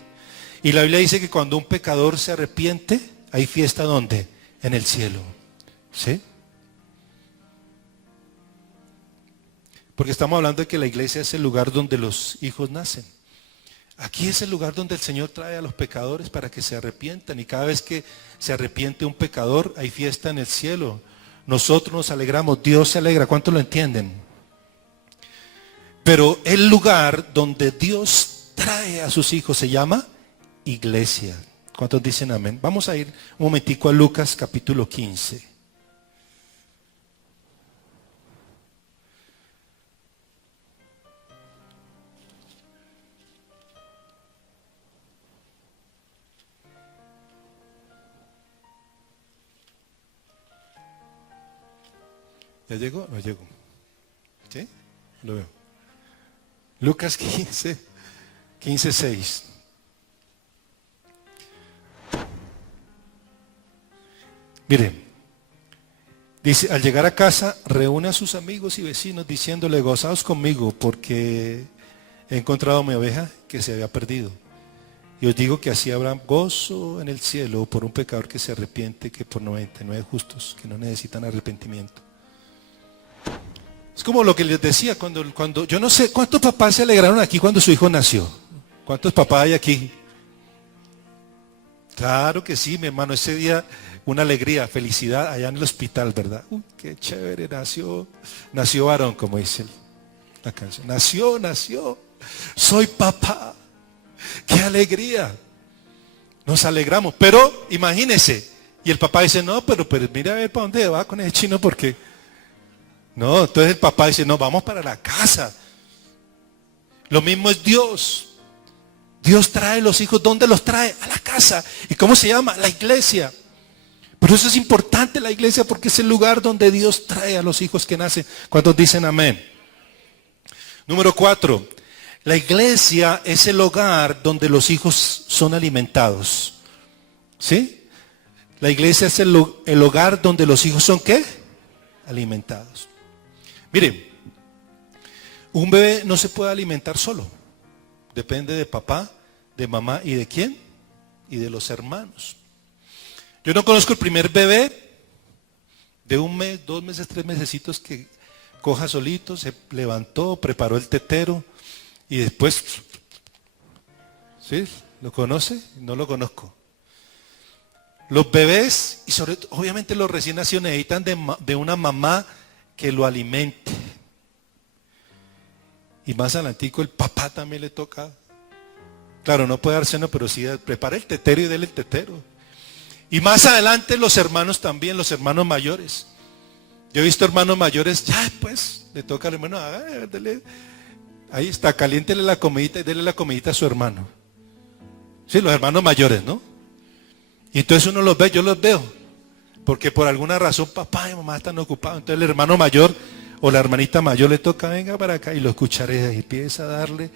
Y la Biblia dice que cuando un pecador se arrepiente, hay fiesta ¿dónde? En el cielo, ¿sí? Porque estamos hablando de que la iglesia es el lugar donde los hijos nacen. Aquí es el lugar donde el Señor trae a los pecadores para que se arrepientan. Y cada vez que se arrepiente un pecador, hay fiesta en el cielo. Nosotros nos alegramos, Dios se alegra. ¿Cuántos lo entienden? Pero el lugar donde Dios trae a sus hijos se llama iglesia. ¿Cuántos dicen amén? Vamos a ir un momentico a Lucas capítulo 15. ¿Ya llegó? No llegó. ¿Sí? Lo veo. Lucas 15:6. Miren, dice, al llegar a casa, reúne a sus amigos y vecinos diciéndole, gozaos conmigo porque he encontrado mi oveja que se había perdido. Y os digo que así habrá gozo en el cielo por un pecador que se arrepiente que por 99 justos que no necesitan arrepentimiento. Es como lo que les decía cuando yo no sé, ¿cuántos papás se alegraron aquí cuando su hijo nació? ¿Cuántos papás hay aquí? Claro que sí, mi hermano, ese día una alegría, felicidad allá en el hospital, ¿verdad? Uy, qué chévere, nació varón, como dice la canción. Nació, soy papá. Qué alegría. Nos alegramos, pero imagínense, y el papá dice, no, pero mira a ver para dónde va con ese chino porque... No, entonces el papá dice, no, vamos para la casa. Lo mismo es Dios. Dios trae los hijos, ¿dónde los trae? A la casa. ¿Y cómo se llama? La iglesia. Por eso es importante la iglesia, porque es el lugar donde Dios trae a los hijos que nacen. ¿Cuántos dicen amén? Número 4. La iglesia es el hogar donde los hijos son alimentados. ¿Sí? La iglesia es el hogar donde los hijos son ¿qué? Alimentados. Miren, un bebé no se puede alimentar solo. Depende de papá, de mamá y de quién? Y de los hermanos. Yo no conozco el primer bebé de 1 mes, 2 meses, 3 mesecitos que coja solito, se levantó, preparó el tetero y después, ¿sí? ¿Lo conoce? No lo conozco. Los bebés, y sobre todo, obviamente los recién nacidos necesitan de una mamá que lo alimente. Y más adelantico el papá también le toca. Claro, no puede dar seno, pero sí prepara el tetero y déle el tetero. Y más adelante los hermanos también, los hermanos mayores. Yo he visto hermanos mayores, ya pues, le toca al hermano, dele, ahí está, caliéntele la comidita y dele la comidita a su hermano. Sí, los hermanos mayores, ¿no? Y entonces uno los ve, yo los veo. Porque por alguna razón papá y mamá están ocupados. Entonces el hermano mayor o la hermanita mayor le toca, venga para acá, y lo escucharé y empieza a darle.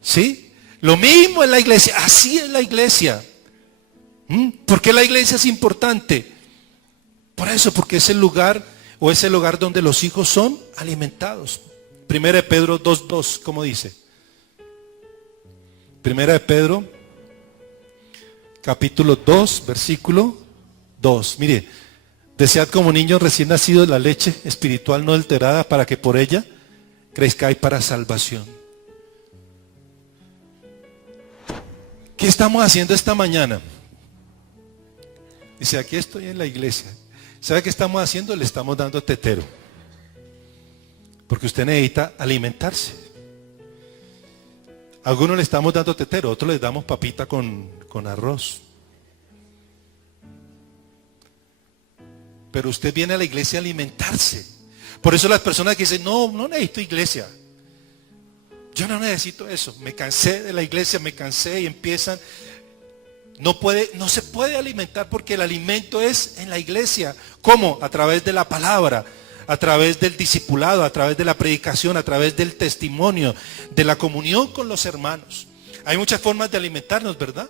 ¿Sí? Lo mismo en la iglesia, así es la iglesia. ¿Por qué la iglesia es importante? Por eso, porque es el lugar o es el hogar donde los hijos son alimentados. Primera de Pedro 2:2, ¿cómo dice? Primera de Pedro, capítulo 2, versículo 2. Mire, desead como niños recién nacidos la leche espiritual no alterada para que por ella crezcáis para salvación. ¿Qué estamos haciendo esta mañana? Dice, aquí estoy en la iglesia. ¿Sabe qué estamos haciendo? Le estamos dando tetero. Porque usted necesita alimentarse. A algunos le estamos dando tetero, a otros les damos papita con arroz. Pero usted viene a la iglesia a alimentarse. Por eso las personas que dicen, no necesito iglesia. Yo no necesito eso. Me cansé de la iglesia, me cansé y empiezan. No se puede alimentar porque el alimento es en la iglesia. ¿Cómo? A través de la palabra, a través del discipulado, a través de la predicación, a través del testimonio, de la comunión con los hermanos. Hay muchas formas de alimentarnos, ¿verdad?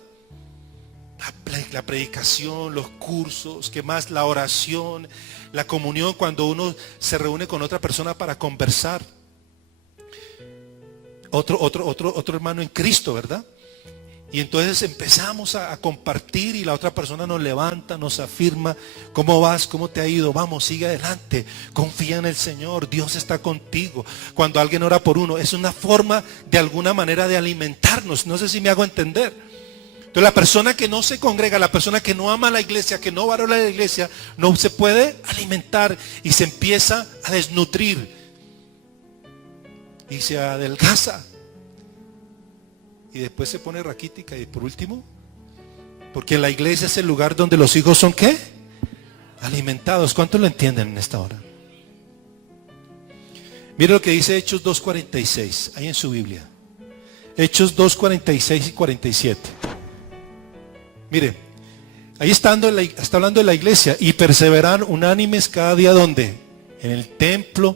La predicación, los cursos, ¿qué más? La oración, la comunión cuando uno se reúne con otra persona para conversar. Otro hermano en Cristo, ¿verdad? Y entonces empezamos a compartir y la otra persona nos levanta, nos afirma, ¿cómo vas? ¿Cómo te ha ido? Vamos, sigue adelante, confía en el Señor, Dios está contigo. Cuando alguien ora por uno, es una forma de alguna manera de alimentarnos, no sé si me hago entender. Entonces la persona que no se congrega, la persona que no ama a la iglesia, que no valora la iglesia, no se puede alimentar y se empieza a desnutrir y se adelgaza. Y después se pone raquítica y por último, porque la iglesia es el lugar donde los hijos son ¿qué? Alimentados. ¿Cuántos lo entienden en esta hora? Mire lo que dice Hechos 2:46, ahí en su Biblia. Hechos 2:46 y 47. Mire, ahí está hablando de la iglesia. Y perseveran unánimes cada día ¿dónde? En el templo,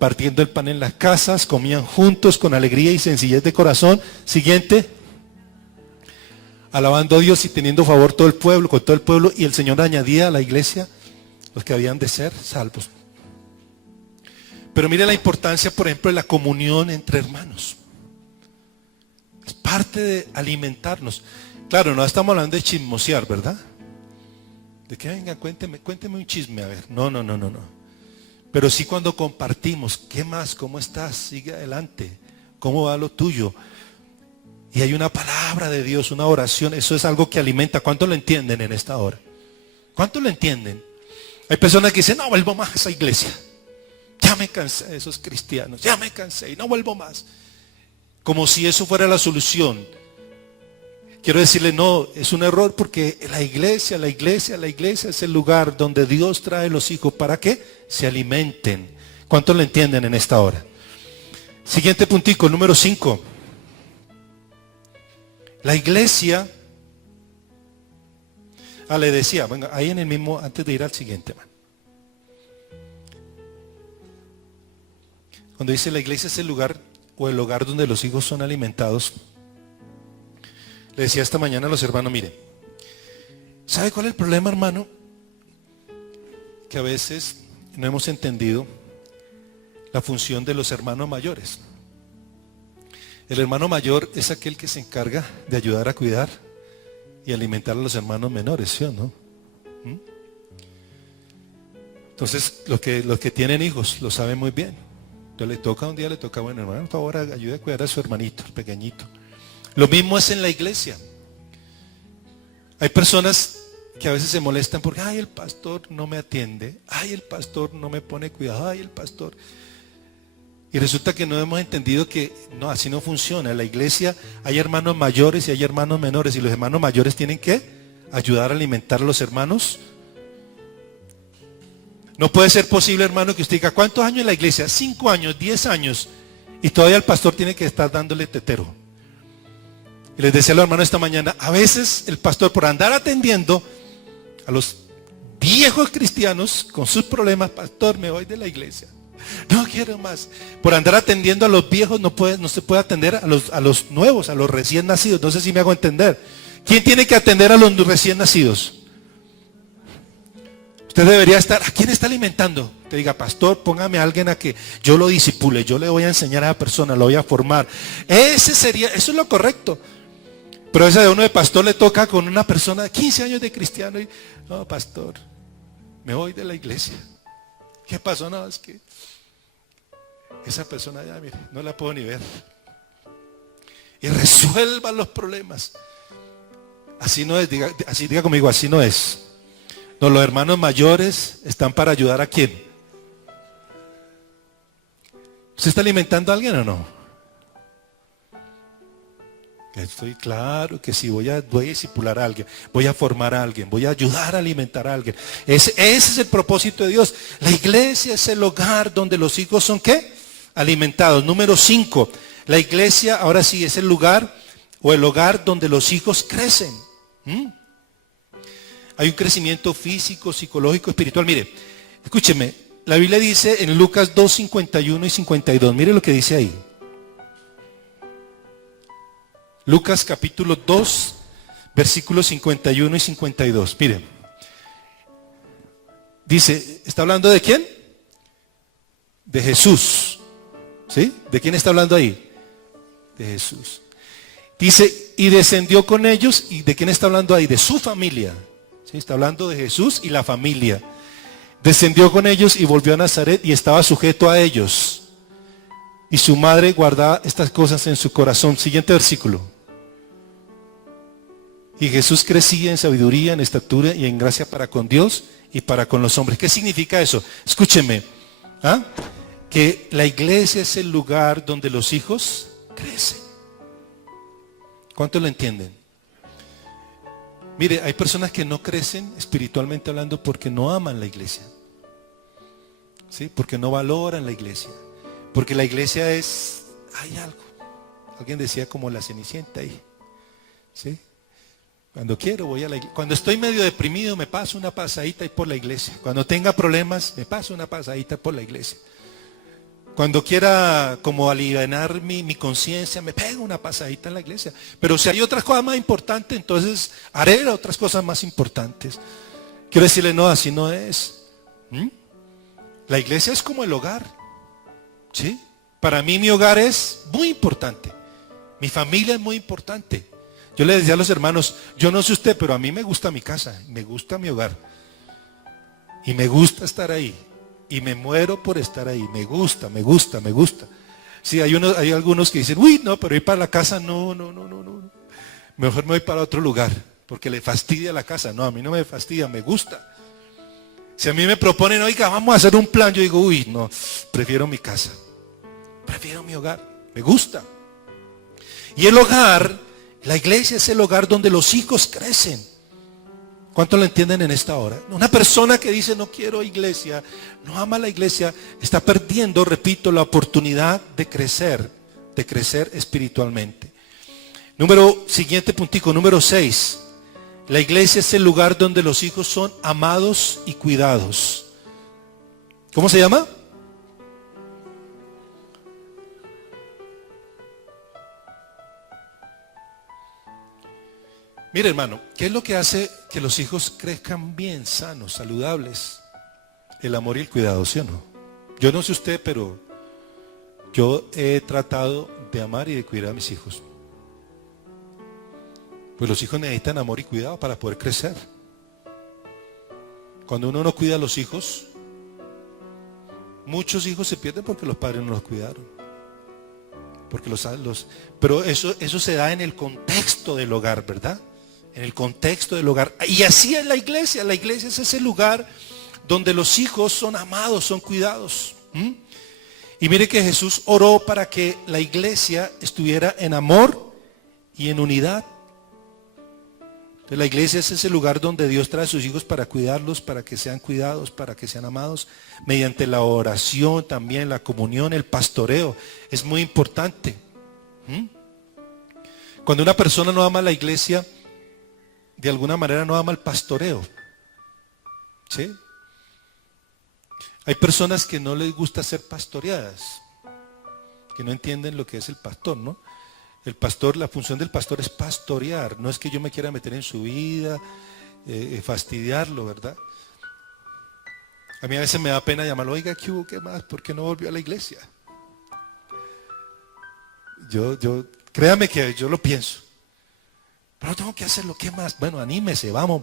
partiendo el pan en las casas, comían juntos con alegría y sencillez de corazón. Siguiente. Alabando a Dios y teniendo favor todo el pueblo, con todo el pueblo. Y el Señor añadía a la iglesia los que habían de ser salvos. Pero mire la importancia, por ejemplo, de la comunión entre hermanos. Es parte de alimentarnos. Claro, no estamos hablando de chismosear, ¿verdad? De que venga, cuénteme un chisme, a ver. No. Pero sí cuando compartimos, ¿qué más? ¿Cómo estás? Sigue adelante. ¿Cómo va lo tuyo? Y hay una palabra de Dios, una oración, eso es algo que alimenta. ¿Cuántos lo entienden en esta hora? ¿Cuántos lo entienden? Hay personas que dicen, no vuelvo más a esa iglesia. Ya me cansé de esos cristianos, ya me cansé y no vuelvo más. Como si eso fuera la solución. Quiero decirle, no, es un error porque la iglesia es el lugar donde Dios trae los hijos para que se alimenten. ¿Cuántos lo entienden en esta hora? Siguiente puntico, número 5. La iglesia, le decía, venga, ahí en el mismo, antes de ir al siguiente. Cuando dice la iglesia es el lugar o el hogar donde los hijos son alimentados. Le decía esta mañana a los hermanos, miren, ¿sabe cuál es el problema, hermano? Que a veces no hemos entendido la función de los hermanos mayores. El hermano mayor es aquel que se encarga de ayudar a cuidar y alimentar a los hermanos menores, ¿sí o no? Entonces, los que tienen hijos lo saben muy bien. Entonces un día le toca, bueno, hermano, por favor, ayude a cuidar a su hermanito, el pequeñito. Lo mismo es en la iglesia. Hay personas que a veces se molestan porque, ay, el pastor no me atiende, ay, el pastor no me pone cuidado, ay, el pastor. Y resulta que no hemos entendido que no, así no funciona. En la iglesia hay hermanos mayores y hay hermanos menores, y los hermanos mayores tienen que ayudar a alimentar a los hermanos. No puede ser posible, hermano, que usted diga, ¿cuántos años en la iglesia? 5 años, 10 años, y todavía el pastor tiene que estar dándole tetero. Y les decía a los hermanos esta mañana, a veces el pastor, por andar atendiendo a los viejos cristianos con sus problemas, pastor, me voy de la iglesia, no quiero más. Por andar atendiendo a los viejos no se puede atender a los nuevos, a los recién nacidos. No sé si me hago entender. ¿Quién tiene que atender a los recién nacidos? Usted debería estar, ¿a quién está alimentando? Te diga, pastor, póngame a alguien a que yo lo disipule, yo le voy a enseñar a esa persona, lo voy a formar. Eso es lo correcto. Pero esa de uno de pastor le toca con una persona de 15 años de cristiano y, no, pastor, me voy de la iglesia. ¿Qué pasó? No, es que esa persona ya, mire, no la puedo ni ver. Y resuelvan los problemas. Así no es, diga conmigo, así no es. No, los hermanos mayores están para ayudar a quién. ¿Usted está alimentando a alguien o no? Estoy claro que sí, voy a discipular a alguien, voy a formar a alguien, voy a ayudar a alimentar a alguien. Ese es el propósito de Dios. La iglesia es el hogar donde los hijos son ¿qué? Alimentados. Número 5, la iglesia ahora sí es el lugar o el hogar donde los hijos crecen. Hay un crecimiento físico, psicológico, espiritual. Mire, escúcheme, la Biblia dice en Lucas 2, 51 y 52, mire lo que dice ahí. Lucas capítulo 2, versículos 51 y 52. Miren. Dice, ¿está hablando de quién? De Jesús. ¿Sí? ¿De quién está hablando ahí? De Jesús. Dice, y descendió con ellos. ¿Y de quién está hablando ahí? De su familia. ¿Sí? Está hablando de Jesús y la familia. Descendió con ellos y volvió a Nazaret y estaba sujeto a ellos. Y su madre guardaba estas cosas en su corazón. Siguiente versículo. Y Jesús crecía en sabiduría, en estatura y en gracia para con Dios y para con los hombres. ¿Qué significa eso? Escúcheme. Que la iglesia es el lugar donde los hijos crecen. ¿Cuántos lo entienden? Mire, hay personas que no crecen espiritualmente hablando porque no aman la iglesia. ¿Sí? Porque no valoran la iglesia. Porque la iglesia hay algo. Alguien decía como la Cenicienta ahí. ¿Sí? Cuando quiero voy a la iglesia. Cuando estoy medio deprimido me paso una pasadita por la iglesia. Cuando tenga problemas me paso una pasadita por la iglesia. Cuando quiera como alivianar mi conciencia me pego una pasadita en la iglesia. Pero si hay otras cosas más importantes, entonces haré otras cosas más importantes. Quiero decirle, no, así no es. La iglesia es como el hogar. ¿Sí? Para mí mi hogar es muy importante. Mi familia es muy importante. Yo le decía a los hermanos, yo no sé usted, pero a mí me gusta mi casa, me gusta mi hogar. Y me gusta estar ahí. Y me muero por estar ahí. Me gusta. Sí, hay algunos que dicen, uy, no, pero ir para la casa, no. Mejor me voy para otro lugar, porque le fastidia la casa. No, a mí no me fastidia, me gusta. Si a mí me proponen, oiga, vamos a hacer un plan, yo digo, uy, no, prefiero mi casa. Prefiero mi hogar, me gusta. Y el hogar, la iglesia es el hogar donde los hijos crecen. ¿Cuánto lo entienden en esta hora? Una persona que dice no quiero iglesia, no ama la iglesia, está perdiendo, repito, la oportunidad de crecer espiritualmente. Siguiente puntico, número 6. La iglesia es el lugar donde los hijos son amados y cuidados. ¿Cómo se llama? Mire, hermano, ¿qué es lo que hace que los hijos crezcan bien, sanos, saludables? El amor y el cuidado, ¿sí o no? Yo no sé usted, pero yo he tratado de amar y de cuidar a mis hijos. Pues los hijos necesitan amor y cuidado para poder crecer. Cuando uno no cuida a los hijos, muchos hijos se pierden porque los padres no los cuidaron. Pero eso se da en el contexto del hogar, ¿verdad? en el contexto del hogar. Y así es la iglesia. La iglesia es ese lugar donde los hijos son amados, son cuidados. Y mire que Jesús oró para que la iglesia estuviera en amor y en unidad. Entonces, la iglesia es ese lugar donde Dios trae a sus hijos para cuidarlos, para que sean cuidados, para que sean amados, mediante la oración también, la comunión, el pastoreo. Es muy importante. Cuando una persona no ama a la iglesia, de alguna manera no ama el pastoreo. ¿Sí? Hay personas que no les gusta ser pastoreadas, que no entienden lo que es el pastor, ¿no? El pastor, la función del pastor es pastorear, no es que yo me quiera meter en su vida, fastidiarlo, ¿verdad? A mí a veces me da pena llamarlo, oiga, ¿qué hubo? ¿Qué más? ¿Por qué no volvió a la iglesia? Créame que yo lo pienso. Pero tengo que hacerlo, ¿qué más? Bueno, anímese, vamos.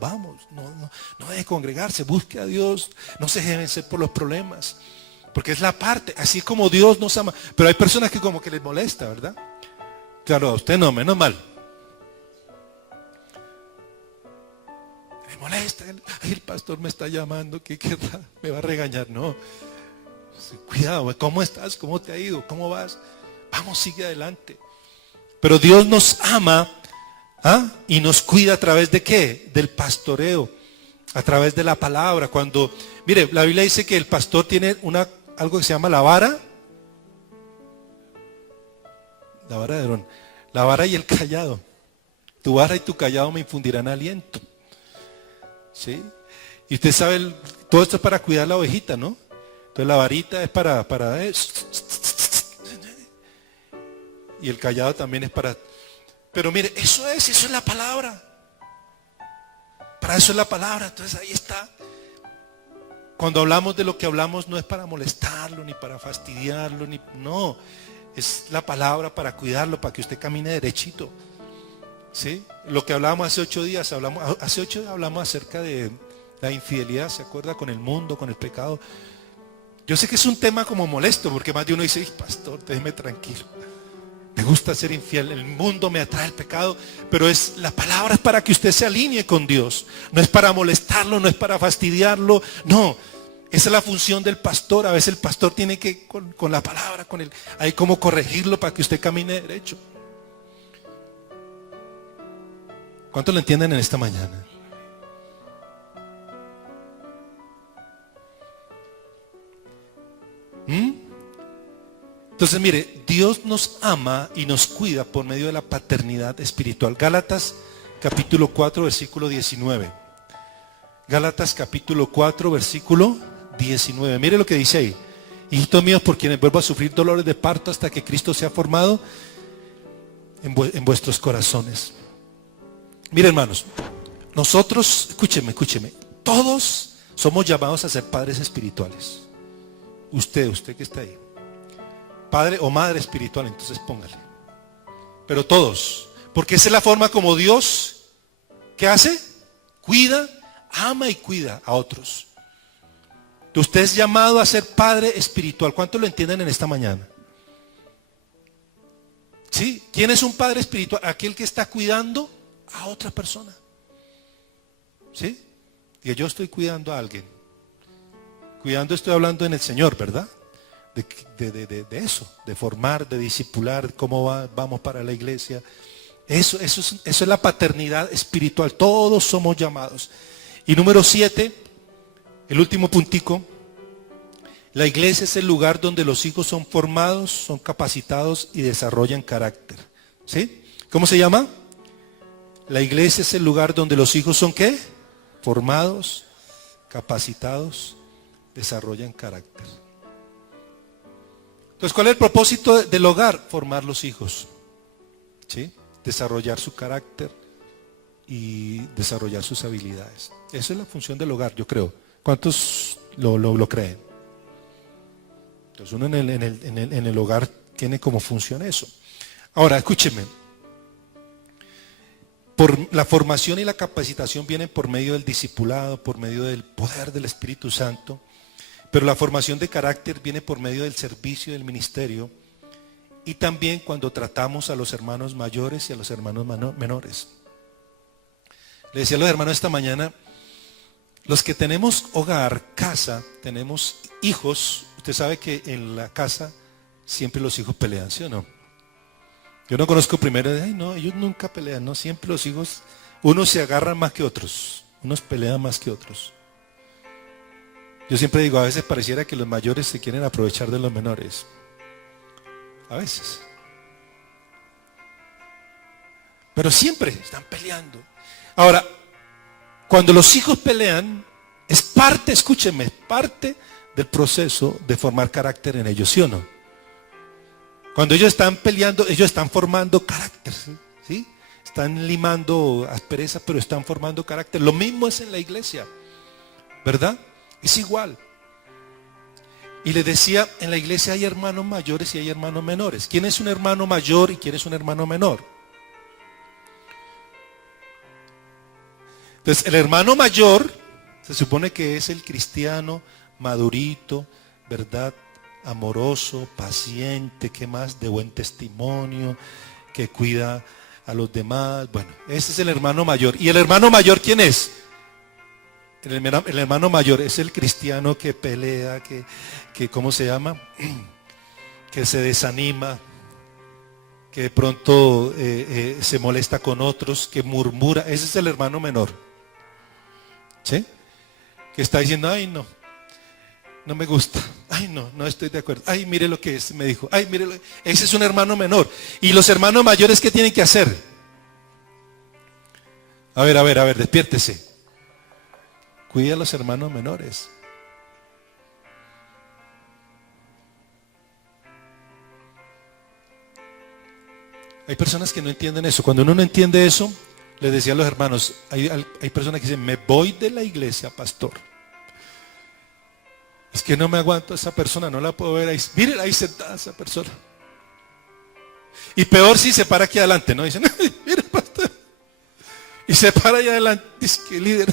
No deje de congregarse, busque a Dios, no se deje vencer por los problemas. Porque es la parte, así como Dios nos ama. Pero hay personas que como que les molesta, ¿verdad? Claro, a usted no, menos mal. Le molesta, ay, el pastor me está llamando, ¿qué querrá? Me va a regañar, no. Cuidado, ¿cómo estás? ¿Cómo te ha ido? ¿Cómo vas? Vamos, sigue adelante. Pero Dios nos ama. Y nos cuida a través de ¿qué? Del pastoreo, a través de la palabra. Cuando, mire, la Biblia dice que el pastor tiene algo que se llama la vara de Aarón, la vara y el callado. Tu vara y tu callado me infundirán aliento. ¿Sí? Y usted sabe, todo esto es para cuidar la ovejita, ¿no? Entonces la varita es para y el callado también es para. Pero mire, eso es la palabra. Para eso es la palabra. Entonces ahí está. Cuando hablamos de lo que hablamos no es para molestarlo, ni para fastidiarlo, no. Es la palabra para cuidarlo, para que usted camine derechito. ¿Sí? Lo que hablábamos hace 8 días, hablamos acerca de la infidelidad, ¿se acuerda? Con el mundo, con el pecado. Yo sé que es un tema como molesto, porque más de uno dice, pastor, déjeme tranquilo. Me gusta ser infiel, el mundo me atrae el pecado, pero la palabra es para que usted se alinee con Dios. No es para molestarlo, no es para fastidiarlo, no. Esa es la función del pastor. A veces el pastor tiene que, con la palabra, hay como corregirlo para que usted camine derecho. ¿Cuántos lo entienden en esta mañana? Entonces mire, Dios nos ama y nos cuida por medio de la paternidad espiritual. Gálatas capítulo 4 versículo 19. Gálatas capítulo 4 versículo 19. Mire lo que dice ahí. Hijitos míos, por quienes vuelvo a sufrir dolores de parto hasta que Cristo sea formado en vuestros corazones. Mire, hermanos, nosotros, escúcheme, todos somos llamados a ser padres espirituales. Usted que está ahí. Padre o madre espiritual, entonces póngale. Pero todos, porque esa es la forma como Dios, ¿qué hace? Cuida, ama y cuida a otros. Usted es llamado a ser padre espiritual. ¿Cuántos lo entienden en esta mañana? ¿Sí? ¿Quién es un padre espiritual? Aquel que está cuidando a otra persona. ¿Sí? Y yo estoy cuidando a alguien. Cuidando, estoy hablando en el Señor, ¿verdad? De eso, de formar, de discipular, cómo vamos para la iglesia. Eso es la paternidad espiritual. Todos somos llamados. Y número 7, el último puntico. La iglesia es el lugar donde los hijos son formados, son capacitados y desarrollan carácter. ¿Sí? ¿Cómo se llama? La iglesia es el lugar donde los hijos son ¿qué? Formados, capacitados, desarrollan carácter. Entonces, ¿cuál es el propósito del hogar? Formar los hijos, ¿sí? Desarrollar su carácter y desarrollar sus habilidades. Esa es la función del hogar, yo creo. ¿Cuántos lo creen? Entonces uno en el hogar tiene como función eso. Ahora, escúcheme. La formación y la capacitación vienen por medio del discipulado, por medio del poder del Espíritu Santo. Pero la formación de carácter viene por medio del servicio del ministerio y también cuando tratamos a los hermanos mayores y a los hermanos menores. Le decía a los hermanos esta mañana, los que tenemos hogar, casa, tenemos hijos, usted sabe que en la casa siempre los hijos pelean, ¿sí o no? Yo no conozco primero, ay no, ellos nunca pelean, no, siempre los hijos, unos se agarran más que otros, unos pelean más que otros. Yo siempre digo, a veces pareciera que los mayores se quieren aprovechar de los menores. A veces. Pero siempre están peleando. Ahora, cuando los hijos pelean, es parte, escúchenme, es parte del proceso de formar carácter en ellos, ¿sí o no? Cuando ellos están peleando, ellos están formando carácter, ¿sí? Están limando asperezas, pero están formando carácter. Lo mismo es en la iglesia, ¿verdad? Es igual. Y les decía, en la iglesia hay hermanos mayores y hay hermanos menores. ¿Quién es un hermano mayor y quién es un hermano menor? Entonces, el hermano mayor se supone que es el cristiano madurito, ¿verdad? Amoroso, paciente, ¿qué más? De buen testimonio, que cuida a los demás. Bueno, ese es el hermano mayor. ¿Y el hermano mayor quién es? El hermano mayor es el cristiano que pelea, que ¿cómo se llama? Que se desanima, que de pronto se molesta con otros, que murmura. Ese es el hermano menor. ¿Sí? Que está diciendo, ay no, no me gusta, ay no, no estoy de acuerdo, ay mire lo que es, me dijo, ay mire, ese es un hermano menor. ¿Y los hermanos mayores qué tienen que hacer? A ver, despiértese. Cuida a los hermanos menores. Hay personas que no entienden eso. Cuando uno no entiende eso, les decía a los hermanos, hay personas que dicen, me voy de la iglesia, pastor. Es que no me aguanto a esa persona, no la puedo ver ahí. Miren ahí sentada esa persona. Y peor si se para aquí adelante, ¿no? Dicen, mira, pastor. Y se para ahí adelante, dice que líder.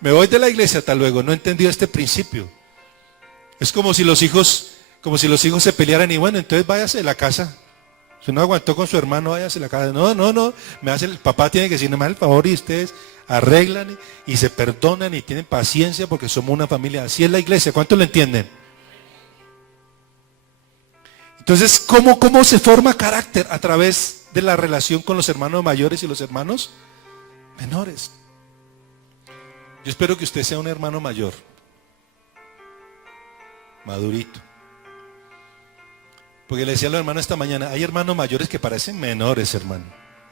Me voy de la iglesia, hasta luego. No he entendido este principio. Es como si los hijos se pelearan y bueno, entonces váyase de la casa. Si no aguantó con su hermano, váyase de la casa. No, el papá tiene que decir, no me haga el favor y ustedes arreglan y se perdonan y tienen paciencia porque somos una familia. Así es la iglesia. ¿Cuántos lo entienden? Entonces, ¿cómo se forma carácter? A través de la relación con los hermanos mayores y los hermanos menores. Yo espero que usted sea un hermano mayor, madurito. Porque le decía a los hermanos esta mañana, hay hermanos mayores que parecen menores, hermano.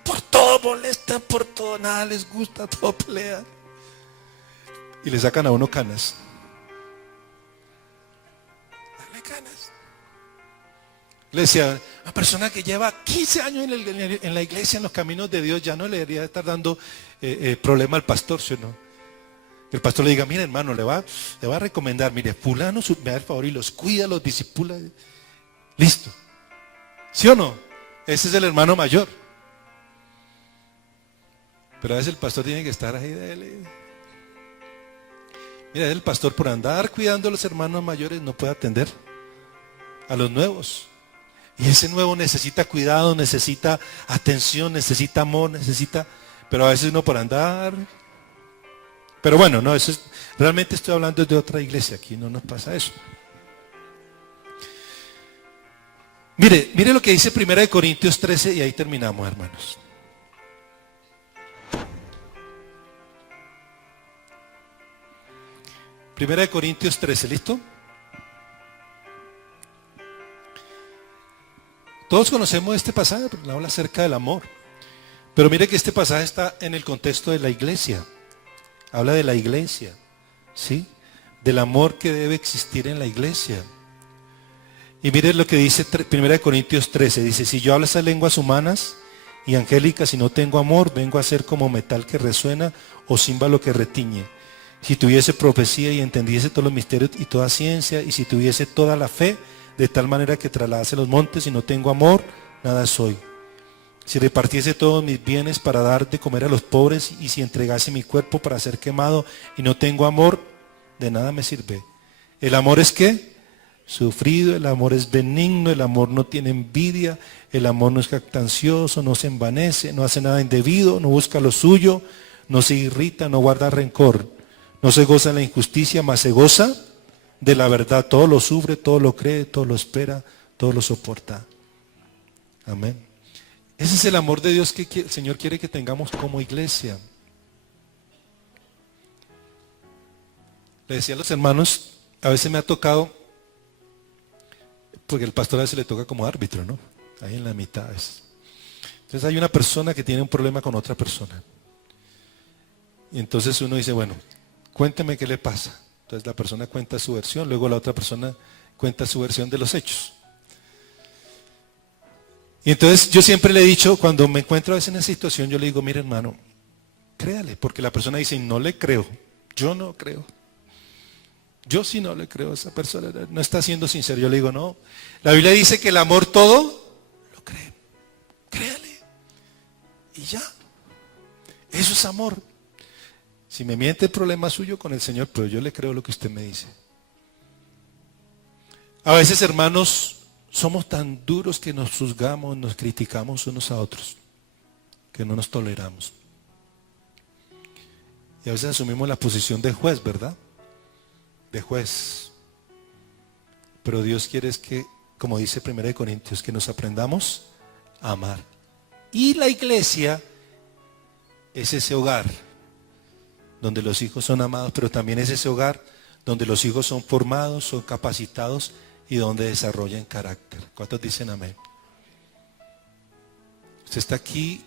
Por todo molestan, por todo, nada les gusta, todo pelean. Y le sacan a uno canas. Dale canas. Le decía, una persona que lleva 15 años en la iglesia, en los caminos de Dios, ya no le debería estar dando problema al pastor, ¿sí o no? El pastor le diga, mire hermano, le va a recomendar, mire, fulano me da el favor y los cuida, los disipula. Listo. ¿Sí o no? Ese es el hermano mayor. Pero a veces el pastor tiene que estar ahí de él. Mira, el pastor por andar cuidando a los hermanos mayores no puede atender a los nuevos. Y ese nuevo necesita cuidado, necesita atención, necesita amor, pero a veces uno por andar. Pero bueno, no, realmente estoy hablando de otra iglesia, aquí no nos pasa eso. Mire lo que dice 1 Corintios 13 y ahí terminamos, hermanos. Primera de Corintios 13, ¿listo? Todos conocemos este pasaje porque habla acerca del amor. Pero mire que este pasaje está en el contexto de la iglesia. Habla de la iglesia, ¿sí? Del amor que debe existir en la iglesia. Y mire lo que dice 1 Corintios 13. Dice, si yo hablo esas lenguas humanas y angélicas y no tengo amor, vengo a ser como metal que resuena o címbalo que retiñe. Si tuviese profecía y entendiese todos los misterios y toda ciencia, y si tuviese toda la fe, de tal manera que trasladase los montes y no tengo amor, nada soy. Si repartiese todos mis bienes para dar de comer a los pobres, y si entregase mi cuerpo para ser quemado y no tengo amor, de nada me sirve. ¿El amor es qué? Sufrido, el amor es benigno, el amor no tiene envidia, el amor no es jactancioso, no se envanece, no hace nada indebido, no busca lo suyo, no se irrita, no guarda rencor, no se goza en la injusticia, mas se goza de la verdad. Todo lo sufre, todo lo cree, todo lo espera, todo lo soporta. Amén. Ese es el amor de Dios que el Señor quiere que tengamos como iglesia. Le decía a los hermanos, a veces me ha tocado, porque el pastor a veces le toca como árbitro, ¿no? Ahí en la mitad a veces. Entonces hay una persona que tiene un problema con otra persona. Y entonces uno dice, bueno, cuénteme qué le pasa. Entonces la persona cuenta su versión, luego la otra persona cuenta su versión de los hechos. Y entonces yo siempre le he dicho, cuando me encuentro a veces en esa situación, yo le digo, mire hermano, créale, porque la persona dice, no le creo, yo no creo. Yo sí no le creo a esa persona, no está siendo sincero. Yo le digo, no, la Biblia dice que el amor todo lo cree, créale. Y ya, eso es amor. Si me miente, el problema suyo con el Señor, pero yo le creo lo que usted me dice. A veces, hermanos, somos tan duros que nos juzgamos, nos criticamos unos a otros, que no nos toleramos. Y a veces asumimos la posición de juez, ¿verdad? De juez. Pero Dios quiere es que, como dice 1 Corintios, que nos aprendamos a amar. Y la iglesia es ese hogar donde los hijos son amados, pero también es ese hogar donde los hijos son formados, son capacitados y donde desarrollan carácter. ¿Cuántos dicen amén? Usted está aquí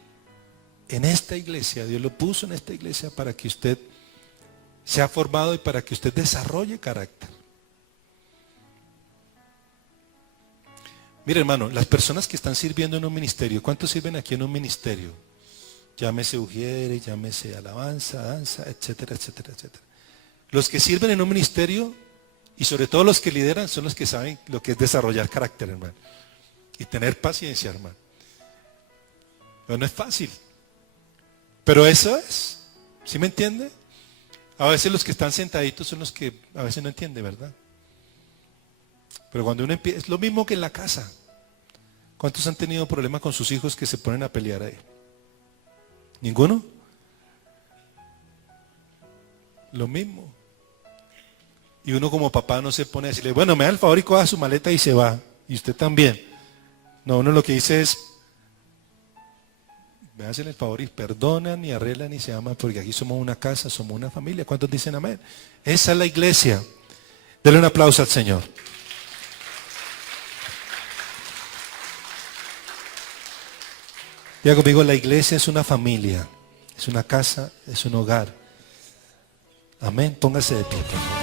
en esta iglesia, Dios lo puso en esta iglesia para que usted sea formado y para que usted desarrolle carácter. Mire hermano, las personas que están sirviendo en un ministerio, ¿cuántos sirven aquí en un ministerio? Llámese ujiere, llámese alabanza, danza, etcétera, etcétera, etcétera. Los que sirven en un ministerio y sobre todo los que lideran son los que saben lo que es desarrollar carácter, hermano. Y tener paciencia, hermano. No es fácil. Pero eso es. ¿Sí me entiende? A veces los que están sentaditos son los que a veces no entienden, ¿verdad? Pero cuando uno empieza, es lo mismo que en la casa. ¿Cuántos han tenido problemas con sus hijos que se ponen a pelear ahí? ¿Ninguno? Lo mismo. Y uno como papá no se pone a decirle, bueno, me da el favor y coja su maleta y se va. Y usted también. No, uno lo que dice es, me hacen el favor y perdonan y arreglan y se aman, porque aquí somos una casa, somos una familia. ¿Cuántos dicen amén? Esa es la iglesia. Denle un aplauso al Señor. Diga conmigo, la iglesia es una familia, es una casa, es un hogar. Amén. Póngase de pie, por favor.